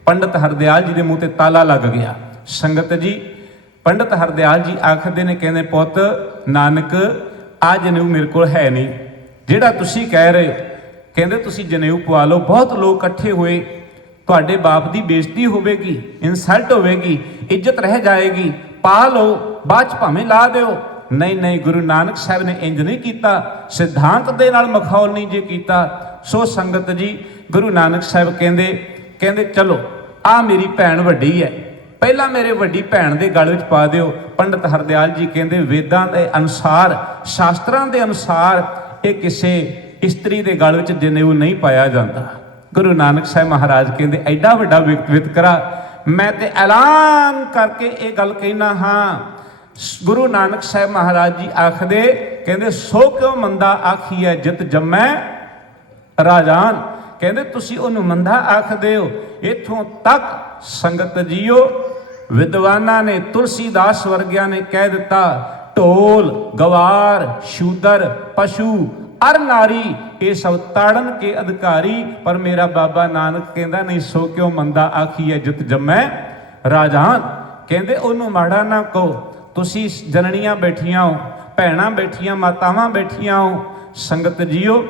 ਪੰਡਤ ਹਰਦਿਆਲ ਜੀ ਦੇ ਮੂੰਹ ਤੇ ਤਾਲਾ ਲੱਗ ਗਿਆ। ਸੰਗਤ ਜੀ ਪੰਡਤ ਹਰਦਿਆਲ ਜੀ ਆਖਦੇ ਨੇ ਕਹਿੰਦੇ ਪੁੱਤ ਨਾਨਕ ਆ ਜਨੇਊ ਮੇਰੇ ਕੋਲ ਹੈ ਨਹੀਂ। ਜਿਹੜਾ ਤੁਸੀਂ ਕਹਿ ਰਹੇ ਹੋ, ਕਹਿੰਦੇ ਤੁਸੀਂ ਜਨੇਊ ਪਵਾ ਲਓ। ਬਹੁਤ ਲੋਕ ਇਕੱਠੇ ਹੋਏ। ਤੁਹਾਡੇ ਬਾਪ ਦੀ ਬੇਇੱਜ਼ਤੀ ਹੋਵੇਗੀ ਇਨਸਲਟ ਹੋਵੇਗੀ, ਇੱਜ਼ਤ ਰਹਿ ਜਾਏਗੀ, ਪਾ ਲਓ, ਬਾਅਦ ਚ ਭਾਵੇਂ ਲਾ ਦਿਓ। ਨਹੀਂ ਨਹੀਂ, ਗੁਰੂ ਨਾਨਕ ਸਾਹਿਬ ਨੇ ਇੰਜ ਨਹੀਂ ਕੀਤਾ, ਸਿਧਾਂਤ ਦੇ ਨਾਲ ਮਖੌਲ ਨਹੀਂ ਜੇ ਕੀਤਾ। ਸੋ ਸੰਗਤ ਜੀ, ਗੁਰੂ ਨਾਨਕ ਸਾਹਿਬ ਕਹਿੰਦੇ ਕਹਿੰਦੇ, ਚਲੋ ਆ ਮੇਰੀ ਭੈਣ ਵੱਡੀ ਹੈ। ਪਹਿਲਾਂ ਮੇਰੇ ਵੱਡੀ ਭੈਣ ਦੇ ਗਲ ਵਿੱਚ ਪਾ ਦਿਓ। ਪੰਡਤ ਹਰਦਿਆਲ ਜੀ ਕਹਿੰਦੇ, ਵੇਦਾਂ ਦੇ ਅਨੁਸਾਰ, ਸ਼ਾਸਤਰਾਂ ਦੇ ਅਨੁਸਾਰ ਇਹ ਕਿਸੇ ਇਸਤਰੀ ਦੇ ਗਲ ਵਿੱਚ ਜਨੇਊ ਨਹੀਂ ਪਾਇਆ ਜਾਂਦਾ। ਗੁਰੂ ਨਾਨਕ ਸਾਹਿਬ ਮਹਾਰਾਜ ਕਹਿੰਦੇ, ਐਡਾ ਵੱਡਾ ਵਿਤਕਰਾ, ਮੈਂ ਤੇ ਐਲਾਨ ਕਰਕੇ ਇਹ ਗੱਲ ਕਹਿਣਾ ਹਾਂ। ਗੁਰੂ ਨਾਨਕ ਸਾਹਿਬ ਮਹਾਰਾਜ ਜੀ ਆਖਦੇ, ਕਹਿੰਦੇ, ਸੋ ਕਿਉ ਮੰਦਾ ਆਖੀਐ, ਜਿਤ ਜੰਮੈ ਰਾਜਾਨ? ਕਹਿੰਦੇ, ਤੁਸੀਂ ਉਹਨੂੰ ਮੰਦਾ ਆਖਦੇ ਹੋ। ਇਥੋਂ ਤੱਕ ਸੰਗਤ ਜੀਓ, ਵਿਦਵਾਨਾਂ ਨੇ, ਤੁਲਸੀਦਾਸ ਵਰਗਿਆਂ ਨੇ ਕਹਿ ਦਿੱਤਾ, ਢੋਲ, ਗਵਾਰ, ਸ਼ੂਦਰ, ਪਸ਼ੂ, ਅਰ ਨਾਰੀ ਇਹ ਸਭ ਤਾੜਨ ਕੇ ਅਧਿਕਾਰੀ, ਪਰ ਮੇਰਾ ਬਾਬਾ ਨਾਨਕ ਕਹਿੰਦਾ, ਨਹੀਂ, ਸੋ ਕਿਉ ਮੰਦਾ ਆਖੀਐ ਜਿਤ ਜੰਮੈ? ਰਾਜਾਨ ਕਹਿੰਦੇ ਉਹਨੂੰ ਮਾੜਾ ਨਾ ਕਹੋ, ਤੁਸੀਂ ਜਨਨੀਆਂ ਬੈਠੀਆਂ ਹੋ, ਭੈਣਾਂ ਬੈਠੀਆਂ, ਮਾਤਾਵਾਂ ਬੈਠੀਆਂ ਹੋ, ਸੰਗਤ ਜੀਓ,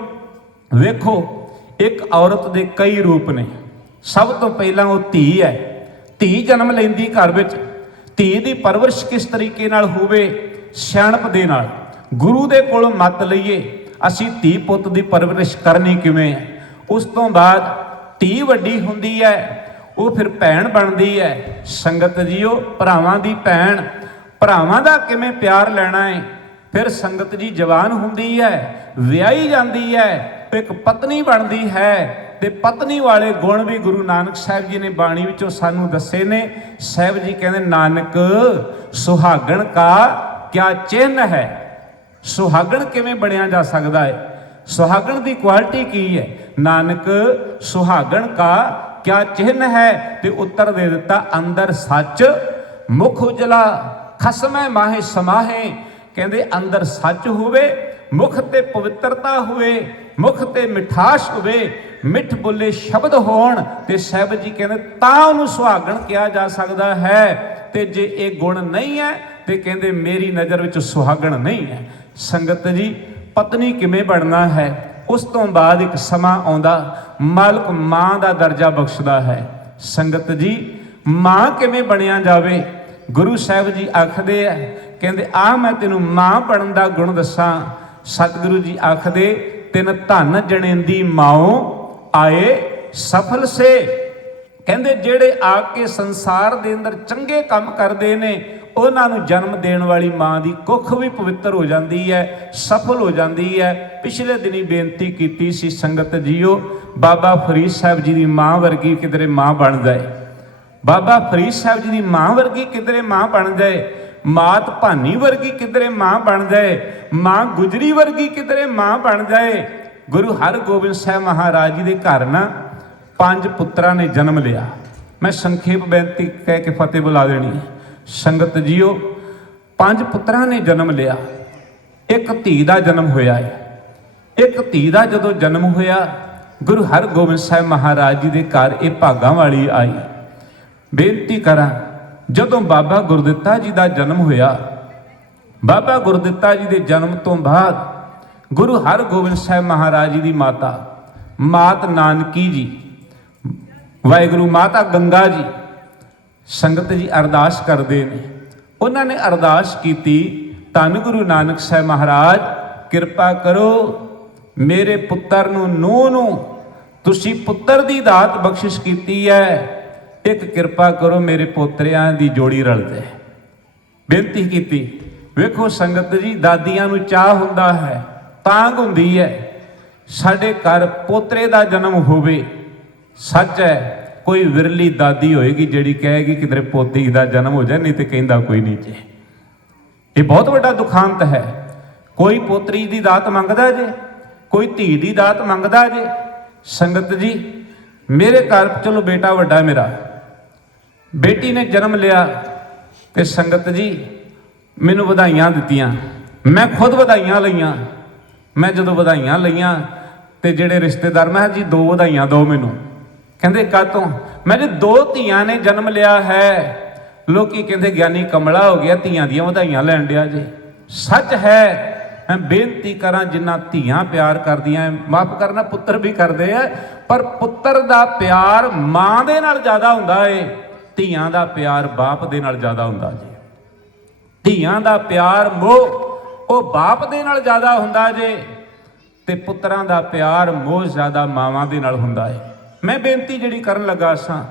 ਵੇਖੋ, ਇੱਕ ਔਰਤ ਦੇ ਕਈ ਰੂਪ ਨੇ। ਸਭ ਤੋਂ ਪਹਿਲਾਂ ਉਹ ਧੀ ਹੈ। ਧੀ ਜਨਮ ਲੈਂਦੀ ਘਰ ਵਿੱਚ। ਧੀ ਦੀ ਪਰਵਰਿਸ਼ ਕਿਸ ਤਰੀਕੇ ਨਾਲ ਹੋਵੇ? ਸਿਆਣਪ ਦੇ ਨਾਲ। ਗੁਰੂ ਦੇ ਕੋਲੋਂ ਮਤ ਲਈਏ। ਅਸੀਂ ਧੀ ਪੁੱਤ ਦੀ ਪਰਵਰਿਸ਼ ਕਰਨੀ ਕਿਵੇਂ ਹੈ? ਉਸ ਤੋਂ ਬਾਅਦ ਧੀ ਵੱਡੀ ਹੁੰਦੀ ਹੈ, ਉਹ ਫਿਰ ਭੈਣ ਬਣਦੀ ਹੈ। ਸੰਗਤ ਜੀਓ, ਭਰਾਵਾਂ ਦੀ ਭੈਣ, ਭਰਾਵਾਂ ਦਾ ਕਿਵੇਂ ਪਿਆਰ ਲੈਣਾ ਹੈ? ਫਿਰ ਸੰਗਤ ਜੀ ਜਵਾਨ ਹੁੰਦੀ ਹੈ, ਵਿਆਹੀ ਜਾਂਦੀ ਹੈ ਇੱਕ ਪਤਨੀ ਬਣਦੀ ਹੈ, ਤੇ ਪਤਨੀ ਵਾਲੇ ਗੁਣ ਵੀ ਗੁਰੂ ਨਾਨਕ ਸਾਹਿਬ ਜੀ ਨੇ ਬਾਣੀ ਵਿੱਚੋਂ ਸਾਨੂੰ ਦੱਸੇ ਨੇ। ਸਾਹਿਬ ਜੀ ਕਹਿੰਦੇ, ਨਾਨਕ, ਸੁਹਾਗਣ ਕਾ ਕਿਆ ਚਿੰਨ ਹੈ? ਸੁਹਾਗਣ ਕਿਵੇਂ ਬਣਿਆ ਜਾ ਸਕਦਾ ਹੈ? ਸੁਹਾਗਣ ਦੀ ਕੁਆਲਿਟੀ ਕੀ ਹੈ? ਨਾਨਕ, ਸੁਹਾਗਣ ਕਾ ਕਿਆ ਚਿੰਨ ਹੈ? ਤੇ ਉੱਤਰ ਦੇ ਦਿੱਤਾ, ਅੰਦਰ ਸੱਚ, ਮੁਖ ਉਜਲਾ, ਖਸਮੈ ਮਾਹੇ ਸਮਾਹੇ। ਕਹਿੰਦੇ ਅੰਦਰ ਸੱਚ ਹੋਵੇ, ਮੁਖ ਤੇ ਪਵਿੱਤਰਤਾ ਹੋਵੇ, ਮੁਖ ਤੇ ਮਿਠਾਸ ਹੋਵੇ, ਮਿੱਠ ਬੋਲੇ ਸ਼ਬਦ ਹੋਣ। ਤੇ ਸਾਹਿਬ ਜੀ ਕਹਿੰਦੇ, ਤਾਂ ਉਹਨੂੰ ਸੁਹਾਗਣ ਕਿਹਾ ਜਾ ਸਕਦਾ ਹੈ। ਤੇ ਜੇ ਇਹ ਗੁਣ ਨਹੀਂ ਹੈ, ਤੇ ਕਹਿੰਦੇ ਮੇਰੀ ਨਜ਼ਰ ਵਿੱਚ ਸੁਹਾਗਣ ਨਹੀਂ ਹੈ। ਸੰਗਤ ਜੀ ਪਤਨੀ ਕਿਵੇਂ ਬਣਨਾ ਹੈ, ਉਸ ਤੋਂ ਬਾਅਦ ਇੱਕ ਸਮਾਂ ਆਉਂਦਾ, ਮਾਲਕ ਮਾਂ ਦਾ ਦਰਜਾ ਬਖਸ਼ਦਾ ਹੈ। ਸੰਗਤ ਜੀ, ਮਾਂ ਕਿਵੇਂ ਬਣਿਆ ਜਾਵੇ? ਗੁਰੂ ਸਾਹਿਬ ਜੀ ਆਖਦੇ ਆ, ਕਹਿੰਦੇ ਆ ਮੈਂ ਤੈਨੂੰ ਮਾਂ ਬਣਨ ਦਾ ਗੁਣ ਦੱਸਾਂ। ਸਤਿਗੁਰੂ ਜੀ ਆਖਦੇ, ਤਿੰਨ ਧਨ ਜਣੇਂਦੀ ਮਾਓ ਆਏ ਸਫਲ ਸੇ। ਕਹਿੰਦੇ, ਜਿਹੜੇ ਆ ਕੇ ਸੰਸਾਰ ਦੇ ਅੰਦਰ ਚੰਗੇ ਕੰਮ ਕਰਦੇ ਨੇ ਉਹਨਾਂ ਨੂੰ ਜਨਮ ਦੇਣ ਵਾਲੀ ਮਾਂ ਦੀ ਕੁੱਖ ਵੀ ਪਵਿੱਤਰ ਹੋ ਜਾਂਦੀ ਹੈ, ਸਫਲ ਹੋ ਜਾਂਦੀ ਹੈ। ਪਿਛਲੇ ਦਿਨੀ ਬੇਨਤੀ ਕੀਤੀ ਸੀ ਸੰਗਤ ਜੀਓ, ਬਾਬਾ ਫਰੀਦ ਸਾਹਿਬ ਜੀ ਦੀ ਮਾਂ ਵਰਗੀ ਕਿਧਰੇ ਮਾਂ ਬਣ ਜਾਏ। ਬਾਬਾ ਫਰੀਦ ਸਾਹਿਬ ਜੀ ਦੀ ਮਾਂ ਵਰਗੀ ਕਿਧਰੇ ਮਾਂ ਬਣ ਜਾਏ। ਮਾਤ ਭਾਨੀ ਵਰਗੀ ਕਿਧਰੇ ਮਾਂ ਬਣ ਜਾਏ। ਮਾਂ ਗੁਜਰੀ ਵਰਗੀ ਕਿਧਰੇ ਮਾਂ ਬਣ ਜਾਏ। ਗੁਰੂ ਹਰਗੋਬਿੰਦ ਸਾਹਿਬ ਮਹਾਰਾਜ ਜੀ ਦੇ ਘਰ ਨਾ ਪੰਜ ਪੁੱਤਰਾਂ ਨੇ ਜਨਮ ਲਿਆ। ਮੈਂ ਸੰਖੇਪ ਬੇਨਤੀ ਕਹਿ ਕੇ ਫਤਿਹ ਬੁਲਾ ਦੇਣੀ ਹੈ। ਸੰਗਤ ਜੀਓ, ਪੰਜ ਪੁੱਤਰਾਂ ਨੇ ਜਨਮ ਲਿਆ। ਇੱਕ ਧੀ ਦਾ ਜਨਮ ਹੋਇਆ ਹੈ ਇੱਕ ਧੀ ਦਾ ਜਦੋਂ ਜਨਮ ਹੋਇਆ, ਗੁਰੂ ਹਰਗੋਬਿੰਦ ਸਾਹਿਬ ਮਹਾਰਾਜ ਜੀ ਦੇ ਘਰ ਇਹ ਭਾਗਾਂ ਵਾਲੀ ਆਈ। ਬੇਨਤੀ ਕਰਾਂ, ਜਦੋਂ ਬਾਬਾ ਗੁਰਦਿੱਤਾ ਜੀ ਦਾ ਜਨਮ ਹੋਇਆ, ਬਾਬਾ ਗੁਰਦਿੱਤਾ ਜੀ ਦੇ ਜਨਮ ਤੋਂ ਬਾਅਦ ਗੁਰੂ ਹਰਗੋਬਿੰਦ ਸਾਹਿਬ ਮਹਾਰਾਜ ਜੀ ਦੀ ਮਾਤਾ, ਮਾਤ ਨਾਨਕੀ ਜੀ, ਵਾਹਿਗੁਰੂ ਮਾਤਾ ਗੰਗਾ ਜੀ ਸੰਗਤ ਜੀ ਅਰਦਾਸ ਕਰਦੇ ਨੇ। ਉਹਨਾਂ ਨੇ ਅਰਦਾਸ ਕੀਤੀ, ਧੰਨ ਗੁਰੂ ਨਾਨਕ ਸਾਹਿਬ ਮਹਾਰਾਜ, ਕਿਰਪਾ ਕਰੋ ਮੇਰੇ ਪੁੱਤਰ ਨੂੰ ਨੂੰਹ ਨੂੰ। ਤੁਸੀਂ ਪੁੱਤਰ ਦੀ ਦਾਤ ਬਖਸ਼ਿਸ਼ ਕੀਤੀ ਹੈ। ਇੱਕ ਕਿਰਪਾ ਕਰੋ ਮੇਰੇ ਪੋਤਰਿਆਂ ਦੀ ਜੋੜੀ ਰਲ ਜਾਏ। ਬੇਨਤੀ ਕੀਤੀ, ਵੇਖੋ ਸੰਗਤ ਜੀ, ਦਾਦੀਆਂ ਨੂੰ ਚਾਹ ਹੁੰਦਾ ਹੈ, ਤਾਂਗ ਹੁੰਦੀ ਹੈ। ਸਾਡੇ ਘਰ ਪੋਤਰੇ ਦਾ ਜਨਮ ਹੋਵੇ, ਸੱਚ ਹੈ ਕੋਈ ਵਿਰਲੀ ਦਾਦੀ ਹੋਏਗੀ ਜਿਹੜੀ ਕਹੇਗੀ ਕਿਧਰੇ ਪੋਤੀ ਦਾ ਜਨਮ ਹੋ ਜਾਏ, ਨਹੀਂ ਤੇ ਕਹਿੰਦਾ ਕੋਈ ਨਹੀਂ ਜੇ। ਇਹ ਬਹੁਤ ਵੱਡਾ ਦੁਖਾਂਤ ਹੈ। ਕੋਈ ਪੋਤਰੀ ਦੀ ਦਾਤ ਮੰਗਦਾ ਜੇ, ਕੋਈ ਧੀ ਦੀ ਦਾਤ ਮੰਗਦਾ ਜੇ। ਸੰਗਤ ਜੀ, ਮੇਰੇ ਘਰ, ਚਲੋ ਬੇਟਾ ਵੱਡਾ ਮੇਰਾ, ਬੇਟੀ ਨੇ ਜਨਮ ਲਿਆ ਤੇ ਸੰਗਤ ਜੀ, ਮੈਨੂੰ ਵਧਾਈਆਂ ਦਿੱਤੀਆਂ। ਮੈਂ ਖੁਦ ਵਧਾਈਆਂ ਲਈਆਂ। ਮੈਂ ਜਦੋਂ ਵਧਾਈਆਂ ਲਈਆਂ ਤੇ ਜਿਹੜੇ ਰਿਸ਼ਤੇਦਾਰ, ਮੈਂ ਕਿਹਾ ਜੀ, ਦੋ ਵਧਾਈਆਂ ਦਿਓ ਮੈਨੂੰ। ਕਹਿੰਦੇ ਕਾਤੋਂ ਮੈਂ ਜੀ ਦੋ ਧੀਆਂ ਨੇ ਜਨਮ ਲਿਆ ਹੈ। ਲੋਕੀ ਕਹਿੰਦੇ, ਗਿਆਨੀ ਕਮਲਾ ਹੋ ਗਿਆ, ਧੀਆਂ ਦੀਆਂ ਵਧਾਈਆਂ ਲੈਣ ਡਿਆ ਜੇ। ਸੱਚ ਹੈ, ਮੈਂ ਬੇਨਤੀ ਕਰਾਂ, ਜਿੰਨਾ ਧੀਆਂ ਪਿਆਰ ਕਰਦੀਆਂ ਮਾਫ ਕਰਨਾ, ਪੁੱਤਰ ਵੀ ਕਰਦੇ ਆ ਪਰ ਪੁੱਤਰ ਦਾ ਪਿਆਰ ਮਾਂ ਦੇ ਨਾਲ ਜ਼ਿਆਦਾ ਹੁੰਦਾ ਏ, ਧੀਆਂ ਦਾ ਪਿਆਰ ਬਾਪ ਦੇ ਨਾਲ ਜ਼ਿਆਦਾ ਹੁੰਦਾ ਜੀ। ਧੀਆਂ ਦਾ ਪਿਆਰ ਮੋਹ, ਉਹ ਬਾਪ ਦੇ ਨਾਲ ਜ਼ਿਆਦਾ ਹੁੰਦਾ ਜੇ, ਤੇ ਪੁੱਤਰਾਂ ਦਾ ਪਿਆਰ ਮੋਹ ਜ਼ਿਆਦਾ ਮਾਵਾਂ ਦੇ ਨਾਲ ਹੁੰਦਾ ਏ। ਮੈਂ ਬੇਨਤੀ ਜਿਹੜੀ ਕਰਨ ਲੱਗਾ ਸਾਂ,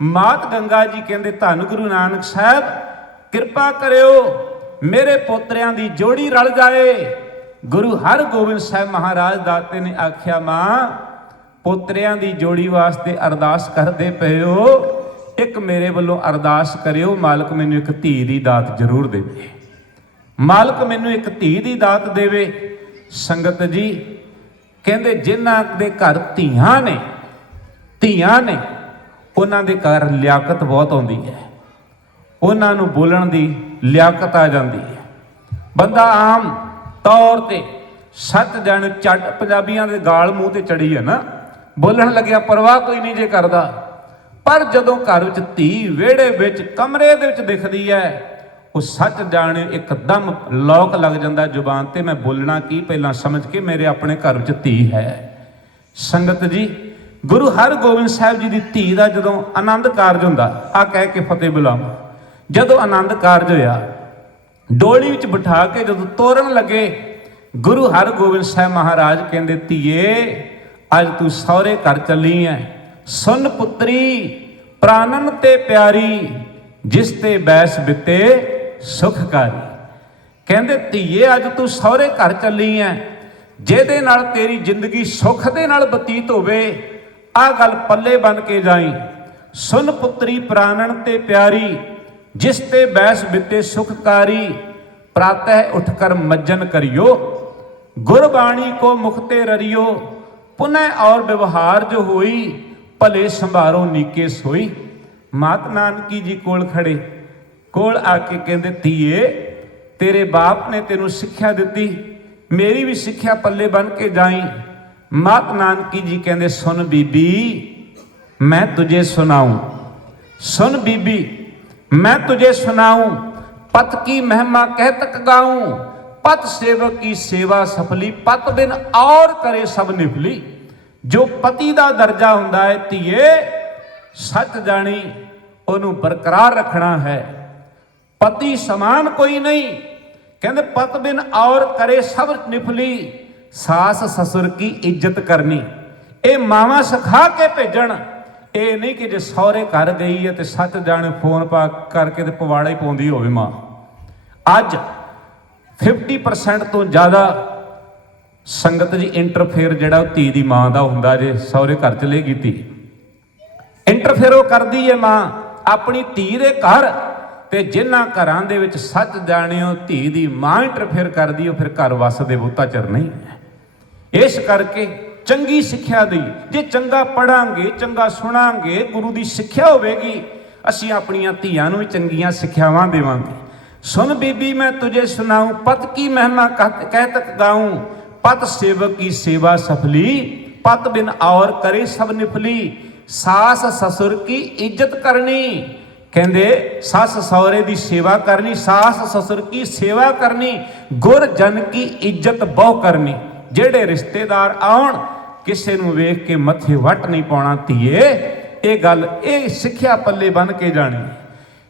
ਮਾਤ ਗੰਗਾ ਜੀ ਕਹਿੰਦੇ, ਧੰਨ ਗੁਰੂ ਨਾਨਕ ਸਾਹਿਬ, ਕਿਰਪਾ ਕਰਿਓ, ਮੇਰੇ ਪੋਤਰਿਆਂ ਦੀ ਜੋੜੀ ਰਲ ਜਾਏ। ਗੁਰੂ ਹਰਗੋਬਿੰਦ ਸਾਹਿਬ ਮਹਾਰਾਜ ਦਾਤੇ ਨੇ ਆਖਿਆ, ਮਾਂ, ਪੋਤਰਿਆਂ ਦੀ ਜੋੜੀ ਵਾਸਤੇ ਅਰਦਾਸ ਕਰਦੇ ਪਏ ਹੋ ਇੱਕ ਮੇਰੇ ਵੱਲੋਂ ਅਰਦਾਸ ਕਰਿਓ, ਮਾਲਕ ਮੈਨੂੰ ਇੱਕ ਧੀ ਦੀ ਦਾਤ ਜ਼ਰੂਰ ਦੇਵੇ। ਮਾਲਕ ਮੈਨੂੰ ਇੱਕ ਧੀ ਦੀ ਦਾਤ ਦੇਵੇ। ਸੰਗਤ ਜੀ ਕਹਿੰਦੇ, ਜਿਨ੍ਹਾਂ ਦੇ ਘਰ ਧੀਆਂ ਨੇ ਧੀਆਂ ਨੇ, ਉਹਨਾਂ ਦੇ ਘਰ ਲਿਆਕਤ ਬਹੁਤ ਆਉਂਦੀ ਹੈ। ਉਹਨਾਂ ਨੂੰ ਬੋਲਣ ਦੀ ਲਿਆਕਤ ਆ ਜਾਂਦੀ ਹੈ। ਬੰਦਾ ਆਮ ਤੌਰ ਤੇ ਸੱਤ ਜਣ ਚੱਟ ਪੰਜਾਬੀਆਂ ਦੇ ਗਾਲ ਮੂੰਹ ਤੇ ਚੜੀ ਹੈ ਨਾ, ਬੋਲਣ ਲੱਗਿਆ ਪਰਵਾਹ ਕੋਈ ਨਹੀਂ ਜੇ ਕਰਦਾ। ਪਰ ਜਦੋਂ ਘਰ ਵਿੱਚ ਧੀ ਵਿਹੜੇ ਵਿੱਚ ਕਮਰੇ ਦੇ ਵਿੱਚ ਦਿਖਦੀ ਹੈ, ਉਹ ਸੱਚ ਜਾਣੇ ਇੱਕਦਮ ਲੋਕ ਲੱਗ ਜਾਂਦਾ ਜ਼ੁਬਾਨ ਤੇ, ਮੈਂ ਬੋਲਣਾ ਕੀ? ਪਹਿਲਾਂ ਸਮਝ ਕੇ ਮੇਰੇ ਆਪਣੇ ਘਰ ਵਿੱਚ ਧੀ ਹੈ। ਸੰਗਤ ਜੀ ਗੁਰੂ ਹਰਗੋਬਿੰਦ ਸਾਹਿਬ ਜੀ ਦੀ ਧੀ ਦਾ ਜਦੋਂ ਆਨੰਦ ਕਾਰਜ ਹੁੰਦਾ ਆ ਕਹਿ ਕੇ ਫਤਿਹ ਬੁਲਾਵਾ ਜਦੋਂ ਆਨੰਦ ਕਾਰਜ ਹੋਇਆ, ਡੋਲੀ ਵਿੱਚ ਬਿਠਾ ਕੇ ਜਦੋਂ ਤੋਰਨ ਲੱਗੇ, ਗੁਰੂ ਹਰਗੋਬਿੰਦ ਸਾਹਿਬ ਮਹਾਰਾਜ ਕਹਿੰਦੇ, ਧੀਏ, ਅੱਜ ਤੂੰ ਸਹੁਰੇ ਘਰ ਚੱਲੀ ਐ। ਸੁਨ ਪੁੱਤਰੀ, ਪ੍ਰਾਨਨ ਤੇ ਪਿਆਰੀ, ਜਿਸ ਤੇ ਬੈਸ ਬਿਤੇ ਸੁਖਕਾਰੀ। ਕਹਿੰਦੇ, ਧੀਏ, ਅੱਜ ਤੂੰ ਸਹੁਰੇ ਘਰ ਚੱਲੀ ਐ। ਜਿਹਦੇ ਨਾਲ ਤੇਰੀ ਜ਼ਿੰਦਗੀ ਸੁੱਖ ਦੇ ਨਾਲ ਬਤੀਤ ਹੋਵੇ ਆ ਗੱਲ ਪੱਲੇ ਬਨ ਕੇ ਜਾਈ। ਸੁਨ ਪੁੱਤਰੀ ਪ੍ਰਾਨਨ ਤੇ ਪਿਆਰੀ, ਜਿਸ ਤੇ ਬੈਸ ਬਿਤੇ ਸੁਖਕਾਰੀ ਪ੍ਰਾਤः ਉਠ ਕਰ ਮੱਜਨ ਕਰਿਓ। ਗੁਰਬਾਣੀ ਕੋ ਮੁਖਤੇ ਰਰਿਓ, ਪੁਨੈ ਔਰ ਵਿਵਹਾਰ ਜੋ ਹੋਈ, ਭਲੇ ਸੰਭਾਰੋ ਨੀਕੇ ਸੋਈ। ਮਾਤ ਨਾਨਕੀ ਜੀ ਕੋਲ ਖੜੇ, ਕੋਲ ਆ ਕੇ ਕਹਿੰਦੇ, ਧੀਏ, ਤੇਰੇ ਬਾਪ ਨੇ ਤੈਨੂੰ ਸਿੱਖਿਆ ਦਿੱਤੀ। ਮੇਰੀ ਵੀ ਸਿੱਖਿਆ ਪੱਲੇ ਬਨ ਕੇ ਜਾਈ। ਮਾਤ ਨਾਨਕੀ ਜੀ ਕਹਿੰਦੇ, ਸੁਣ ਬੀਬੀ, ਮੈਂ ਤੁਝੇ ਸੁਣਾਉ ਸੁਣ ਬੀਬੀ, ਮੈਂ ਤੁਝੇ ਸੁਣਾਉਂ ਪਤ ਕੀ ਮਹਿਮਾ ਕਹਿ ਤੱਕ ਗਾਉਂ ਪਤ ਸੇਵਕ ਕੀ ਸੇਵਾ ਸਫਲੀ। ਪਤ ਬਿਨ ਔਰ ਕਰੇ ਸਭ ਨਿਫਲੀ। ਜੋ ਪਤੀ ਦਾ ਦਰਜਾ ਹੁੰਦਾ ਹੈ ਧੀਏ, ਸੱਚ ਜਾਣੀ, ਉਹਨੂੰ ਬਰਕਰਾਰ ਰੱਖਣਾ ਹੈ। ਪਤੀ ਸਮਾਨ ਕੋਈ ਨਹੀਂ। ਕਹਿੰਦੇ, ਪਤ ਬਿਨ ਔਰ ਕਰੇ ਸਭ ਨਿਫਲੀ। ਸਾਸ ਸਸੁਰ ਕੀ ਇੱਜ਼ਤ ਕਰਨੀ? ਇਹ ਮਾਵਾ ਸਿਖਾ ਕੇ ਭੇਜਣ। ਇਹ ਨਹੀਂ ਕਿ ਜੇ ਸਹੁਰੇ ਘਰ ਗਈ ਹੈ ਤੇ ਸੱਚ ਜਾਣੇ ਫੋਨ ਪਾ ਕਰਕੇ ਤੇ ਪਵਾੜਾ ਹੀ ਪਾਉਂਦੀ ਹੋਵੇ ਮਾਂ। ਅੱਜ 50% ਤੋਂ ਜ਼ਿਆਦਾ ਸੰਗਤ ਜੀ ਇੰਟਰਫੇਅਰ ਜਿਹੜਾ ਉਹ ਧੀ ਦੀ ਮਾਂ ਦਾ ਹੁੰਦਾ ਜੇ ਸਹੁਰੇ ਘਰ ਚਲੇ ਗਈ ਧੀ। ਇੰਟਰਫੇਅਰ ਉਹ ਕਰਦੀ ਏ ਮਾਂ ਆਪਣੀ ਧੀ ਦੇ ਘਰ ਤੇ ਜਿਨ੍ਹਾਂ ਘਰਾਂ ਦੇ ਵਿੱਚ ਸੱਚ ਜਾਣਿਓ ਧੀ ਦੀ ਮਾਂ ਇੰਟਰਫੇਅਰ ਕਰਦੀ ਉਹ ਫਿਰ ਘਰ ਵਸਦੇ ਬਹੁਤਾ ਚਿਰ ਨਹੀਂ। ਇਸ ਕਰਕੇ ਚੰਗੀ ਸਿੱਖਿਆ ਦੀ, ਜੇ ਚੰਗਾ ਪੜਾਂਗੇ ਚੰਗਾ ਸੁਣਾਂਗੇ, ਗੁਰੂ ਦੀ ਸਿੱਖਿਆ ਹੋਵੇਗੀ, ਅਸੀਂ ਆਪਣੀਆਂ ਧੀਆਂ ਨੂੰ ਵੀ ਚੰਗੀਆਂ ਸਿੱਖਿਆਵਾਂ ਦੇਵਾਂਗੇ। ਸੁਨ ਬੀਬੀ, ਮੈਂ ਤੁਝੇ ਸੁਣਾਉ ਪਤ ਕੀ ਮਹਿਮਾ ਕਹ- ਕਹਿ ਤਕ ਗਾਉ ਪਤ ਸੇਵਕ ਕੀ ਸੇਵਾ ਸਫਲੀ? ਪਤ ਬਿਨ ਔਰ ਕਰੇ ਸਭ ਨਿਫਲੀ। ਸਾਸ ਸਸੁਰ ਕੀ ਇੱਜ਼ਤ ਕਰਨੀ? ਕਹਿੰਦੇ, ਸੱਸ ਸਹੁਰੇ ਦੀ ਸੇਵਾ ਕਰਨੀ, ਸਾਸ ਸਸੁਰ ਕੀ ਸੇਵਾ ਕਰਨੀ, ਗੁਰ ਜਨ ਕੀ ਇੱਜ਼ਤ ਬਹੁ ਕਰਨੀ। ਜਿਹੜੇ ਰਿਸ਼ਤੇਦਾਰ ਆਉਣ, ਕਿਸੇ ਨੂੰ ਵੇਖ ਕੇ ਮੱਥੇ ਵੱਟ ਨਹੀਂ ਪਾਉਣਾ ਧੀਏ। ਇਹ ਗੱਲ ਇਹ ਸਿੱਖਿਆ ਪੱਲੇ ਬਨ ਕੇ ਜਾਣੀ।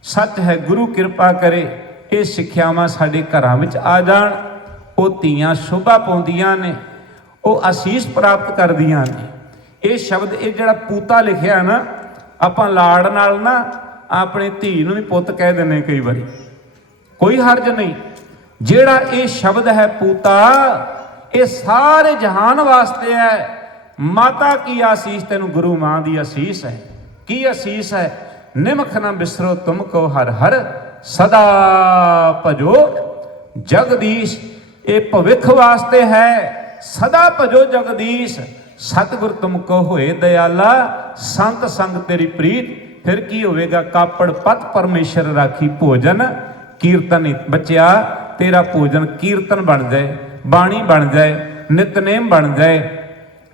ਸੱਚ ਹੈ, ਗੁਰੂ ਕਿਰਪਾ ਕਰੇ, ਇਹ ਸਿੱਖਿਆਵਾਂ ਸਾਡੇ ਘਰਾਂ ਵਿੱਚ ਆ ਜਾਣ। ਉਹ ਧੀਆਂ ਸ਼ੋਭਾ ਪਾਉਂਦੀਆਂ ਨੇ, ਉਹ ਅਸੀਸ ਪ੍ਰਾਪਤ ਕਰਦੀਆਂ ਨੇ। ਇਹ ਸ਼ਬਦ, ਇਹ ਜਿਹੜਾ ਪੂਤਾ ਲਿਖਿਆ ਨਾ, ਆਪਾਂ ਲਾੜ ਨਾਲ ਨਾ ਆਪਣੀ ਧੀ ਨੂੰ ਵੀ ਪੁੱਤ ਕਹਿ ਦਿੰਨੇ ਕਈ ਵਾਰੀ। ਕੋਈ ਹਰਜ ਨਹੀਂ। ਜਿਹੜਾ ਇਹ ਸ਼ਬਦ ਹੈ ਪੂਤਾ ਇਹ ਸਾਰੇ ਜਹਾਨ ਵਾਸਤੇ ਹੈ। ਮਾਤਾ ਕੀ ਆਸੀਸ ਤੈਨੂੰ ਗੁਰੂ ਮਾਂ ਦੀ ਆਸੀਸ ਹੈ? ਕੀ ਆਸੀਸ ਹੈ? ਨਿਮਖ ਨਾ ਬਿਸਰੋ ਤੁਮ ਕੋ ਹਰ ਹਰ। ਸਦਾ ਭਜੋ ਜਗਦੀਸ਼। ਇਹ ਭਵਿੱਖ ਵਾਸਤੇ ਹੈ। ਸਦਾ ਭਜੋ ਜਗਦੀਸ਼। ਸਤਿਗੁਰ ਤੁਮ ਕੋ ਹੋਏ ਦਇਆਲਾ ਸੰਤ ਸੰਗ ਤੇਰੀ ਪ੍ਰੀਤ। ਫਿਰ ਕੀ ਹੋਵੇਗਾ? ਕਾਪੜ ਪਤ ਪਰਮੇਸ਼ਰ ਰਾਖੀ ਭੋਜਨ। ਕੀਰਤਨ ਹੀ। ਬੱਚਿਆ, ਤੇਰਾ ਭੋਜਨ ਕੀਰਤਨ ਬਣ ਜਾਏ। ਬਾਣੀ ਬਣ ਜਾਏ, ਨਿਤਨੇਮ ਬਣ ਜਾਏ,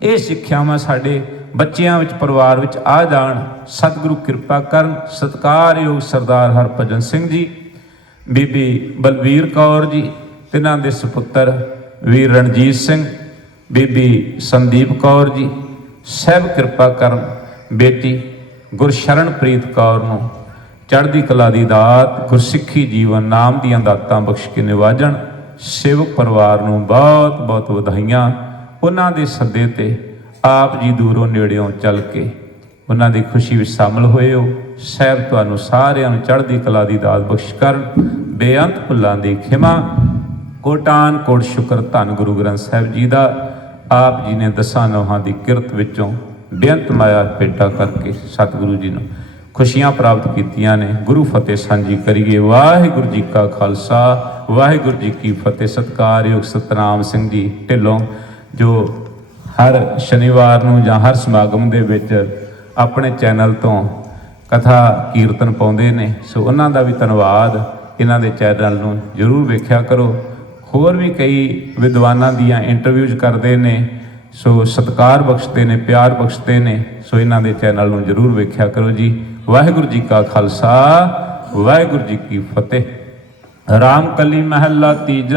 ਇਹ ਸਿੱਖਿਆਵਾਂ ਸਾਡੇ ਬੱਚਿਆਂ ਵਿੱਚ, ਪਰਿਵਾਰ ਵਿੱਚ ਆ ਜਾਣ। ਸਤਿਗੁਰੂ ਕਿਰਪਾ ਕਰਨ। ਸਤਿਕਾਰਯੋਗ ਸਰਦਾਰ ਹਰਭਜਨ ਸਿੰਘ ਜੀ, ਬੀਬੀ ਬਲਵੀਰ ਕੌਰ ਜੀ, ਤਿਨਾਂ ਦੇ ਸੁਪੁੱਤਰ ਵੀਰ ਰਣਜੀਤ ਸਿੰਘ, ਬੀਬੀ ਸੰਦੀਪ ਕੌਰ ਜੀ, ਸਹਿਬ ਕਿਰਪਾ ਕਰਨ। ਬੇਟੀ ਗੁਰਸ਼ਰਨਪ੍ਰੀਤ ਕੌਰ ਨੂੰ ਚੜ੍ਹਦੀ ਕਲਾ ਦੀ ਦਾਤ, ਗੁਰਸਿੱਖੀ ਜੀਵਨ ਨਾਮ ਦੀਆਂ ਦਾਤਾਂ ਬਖਸ਼ ਕੇ ਨਿਵਾਜਣ। ਸੇਵਕ ਪਰਿਵਾਰ ਨੂੰ ਬਹੁਤ ਬਹੁਤ ਵਧਾਈਆਂ। ਉਹਨਾਂ ਦੇ ਸੱਦੇ ਤੇ ਆਪ ਜੀ ਦੂਰੋਂ ਨੇੜਿਓਂ ਚੱਲ ਕੇ ਉਹਨਾਂ ਦੀ ਖੁਸ਼ੀ ਵਿੱਚ ਸ਼ਾਮਲ ਹੋਏ ਹੋ ਸਹਿਬ ਤੁਹਾਨੂੰ ਸਾਰਿਆਂ ਨੂੰ ਚੜ੍ਹਦੀ ਕਲਾ ਦੀ ਦਾਤ ਬਖਸ਼ ਕਰਨ। ਬੇਅੰਤ ਭੁੱਲਾਂ ਦੀ ਖਿਮਾ। ਕੋਟਾਨ ਕੋਟ ਸ਼ੁਕਰ ਧੰਨ ਗੁਰੂ ਗ੍ਰੰਥ ਸਾਹਿਬ ਜੀ ਦਾ। ਆਪ ਜੀ ਨੇ ਦਸਾਂ ਨੋਹਾਂ ਦੀ ਕਿਰਤ ਵਿੱਚੋਂ ਬੇਅੰਤ ਮਾਇਆ ਭੇਟਾ ਕਰਕੇ ਸਤਿਗੁਰੂ ਜੀ ਨੂੰ ਖੁਸ਼ੀਆਂ ਪ੍ਰਾਪਤ ਕੀਤੀਆਂ ਨੇ। ਗੁਰੂ ਫਤਿਹ ਸਾਂਝੀ ਕਰੀਏ ਵਾਹਿਗੁਰੂ ਜੀ ਕਾ ਖਾਲਸਾ। ਵਾਹਿਗੁਰੂ ਜੀ ਕੀ ਫਤਿਹ। ਸਤਿਕਾਰਯੋਗ ਸਤਨਾਮ ਸਿੰਘ ਜੀ ਢਿੱਲੋਂ, ਜੋ ਹਰ ਸ਼ਨੀਵਾਰ ਨੂੰ ਜਾਂ ਹਰ ਸਮਾਗਮ ਦੇ ਵਿੱਚ ਆਪਣੇ ਚੈਨਲ ਤੋਂ ਕਥਾ ਕੀਰਤਨ ਪਾਉਂਦੇ ਨੇ। ਸੋ ਉਹਨਾਂ ਦਾ ਵੀ ਧੰਨਵਾਦ। ਇਹਨਾਂ ਦੇ ਚੈਨਲ ਨੂੰ ਜਰੂਰ ਵੇਖਿਆ ਕਰੋ। ਹੋਰ ਵੀ ਕਈ ਵਿਦਵਾਨਾਂ ਦੀਆਂ ਇੰਟਰਵਿਊਜ਼ ਕਰਦੇ ਨੇ। ਸੋ ਸਤਿਕਾਰ ਬਖਸ਼ਦੇ ਨੇ, ਪਿਆਰ ਬਖਸ਼ਦੇ ਨੇ। ਸੋ ਇਹਨਾਂ ਦੇ ਚੈਨਲ ਨੂੰ ਜਰੂਰ ਵੇਖਿਆ ਕਰੋ ਜੀ। ਵਾਹਿਗੁਰੂ ਜੀ ਕਾ ਖਾਲਸਾ ਵਾਹਿਗੁਰੂ ਜੀ ਕੀ ਫਤਿਹ। ਰਾਮ ਕਲੀ ਮਹੱਲਾ ਤੀਜਾ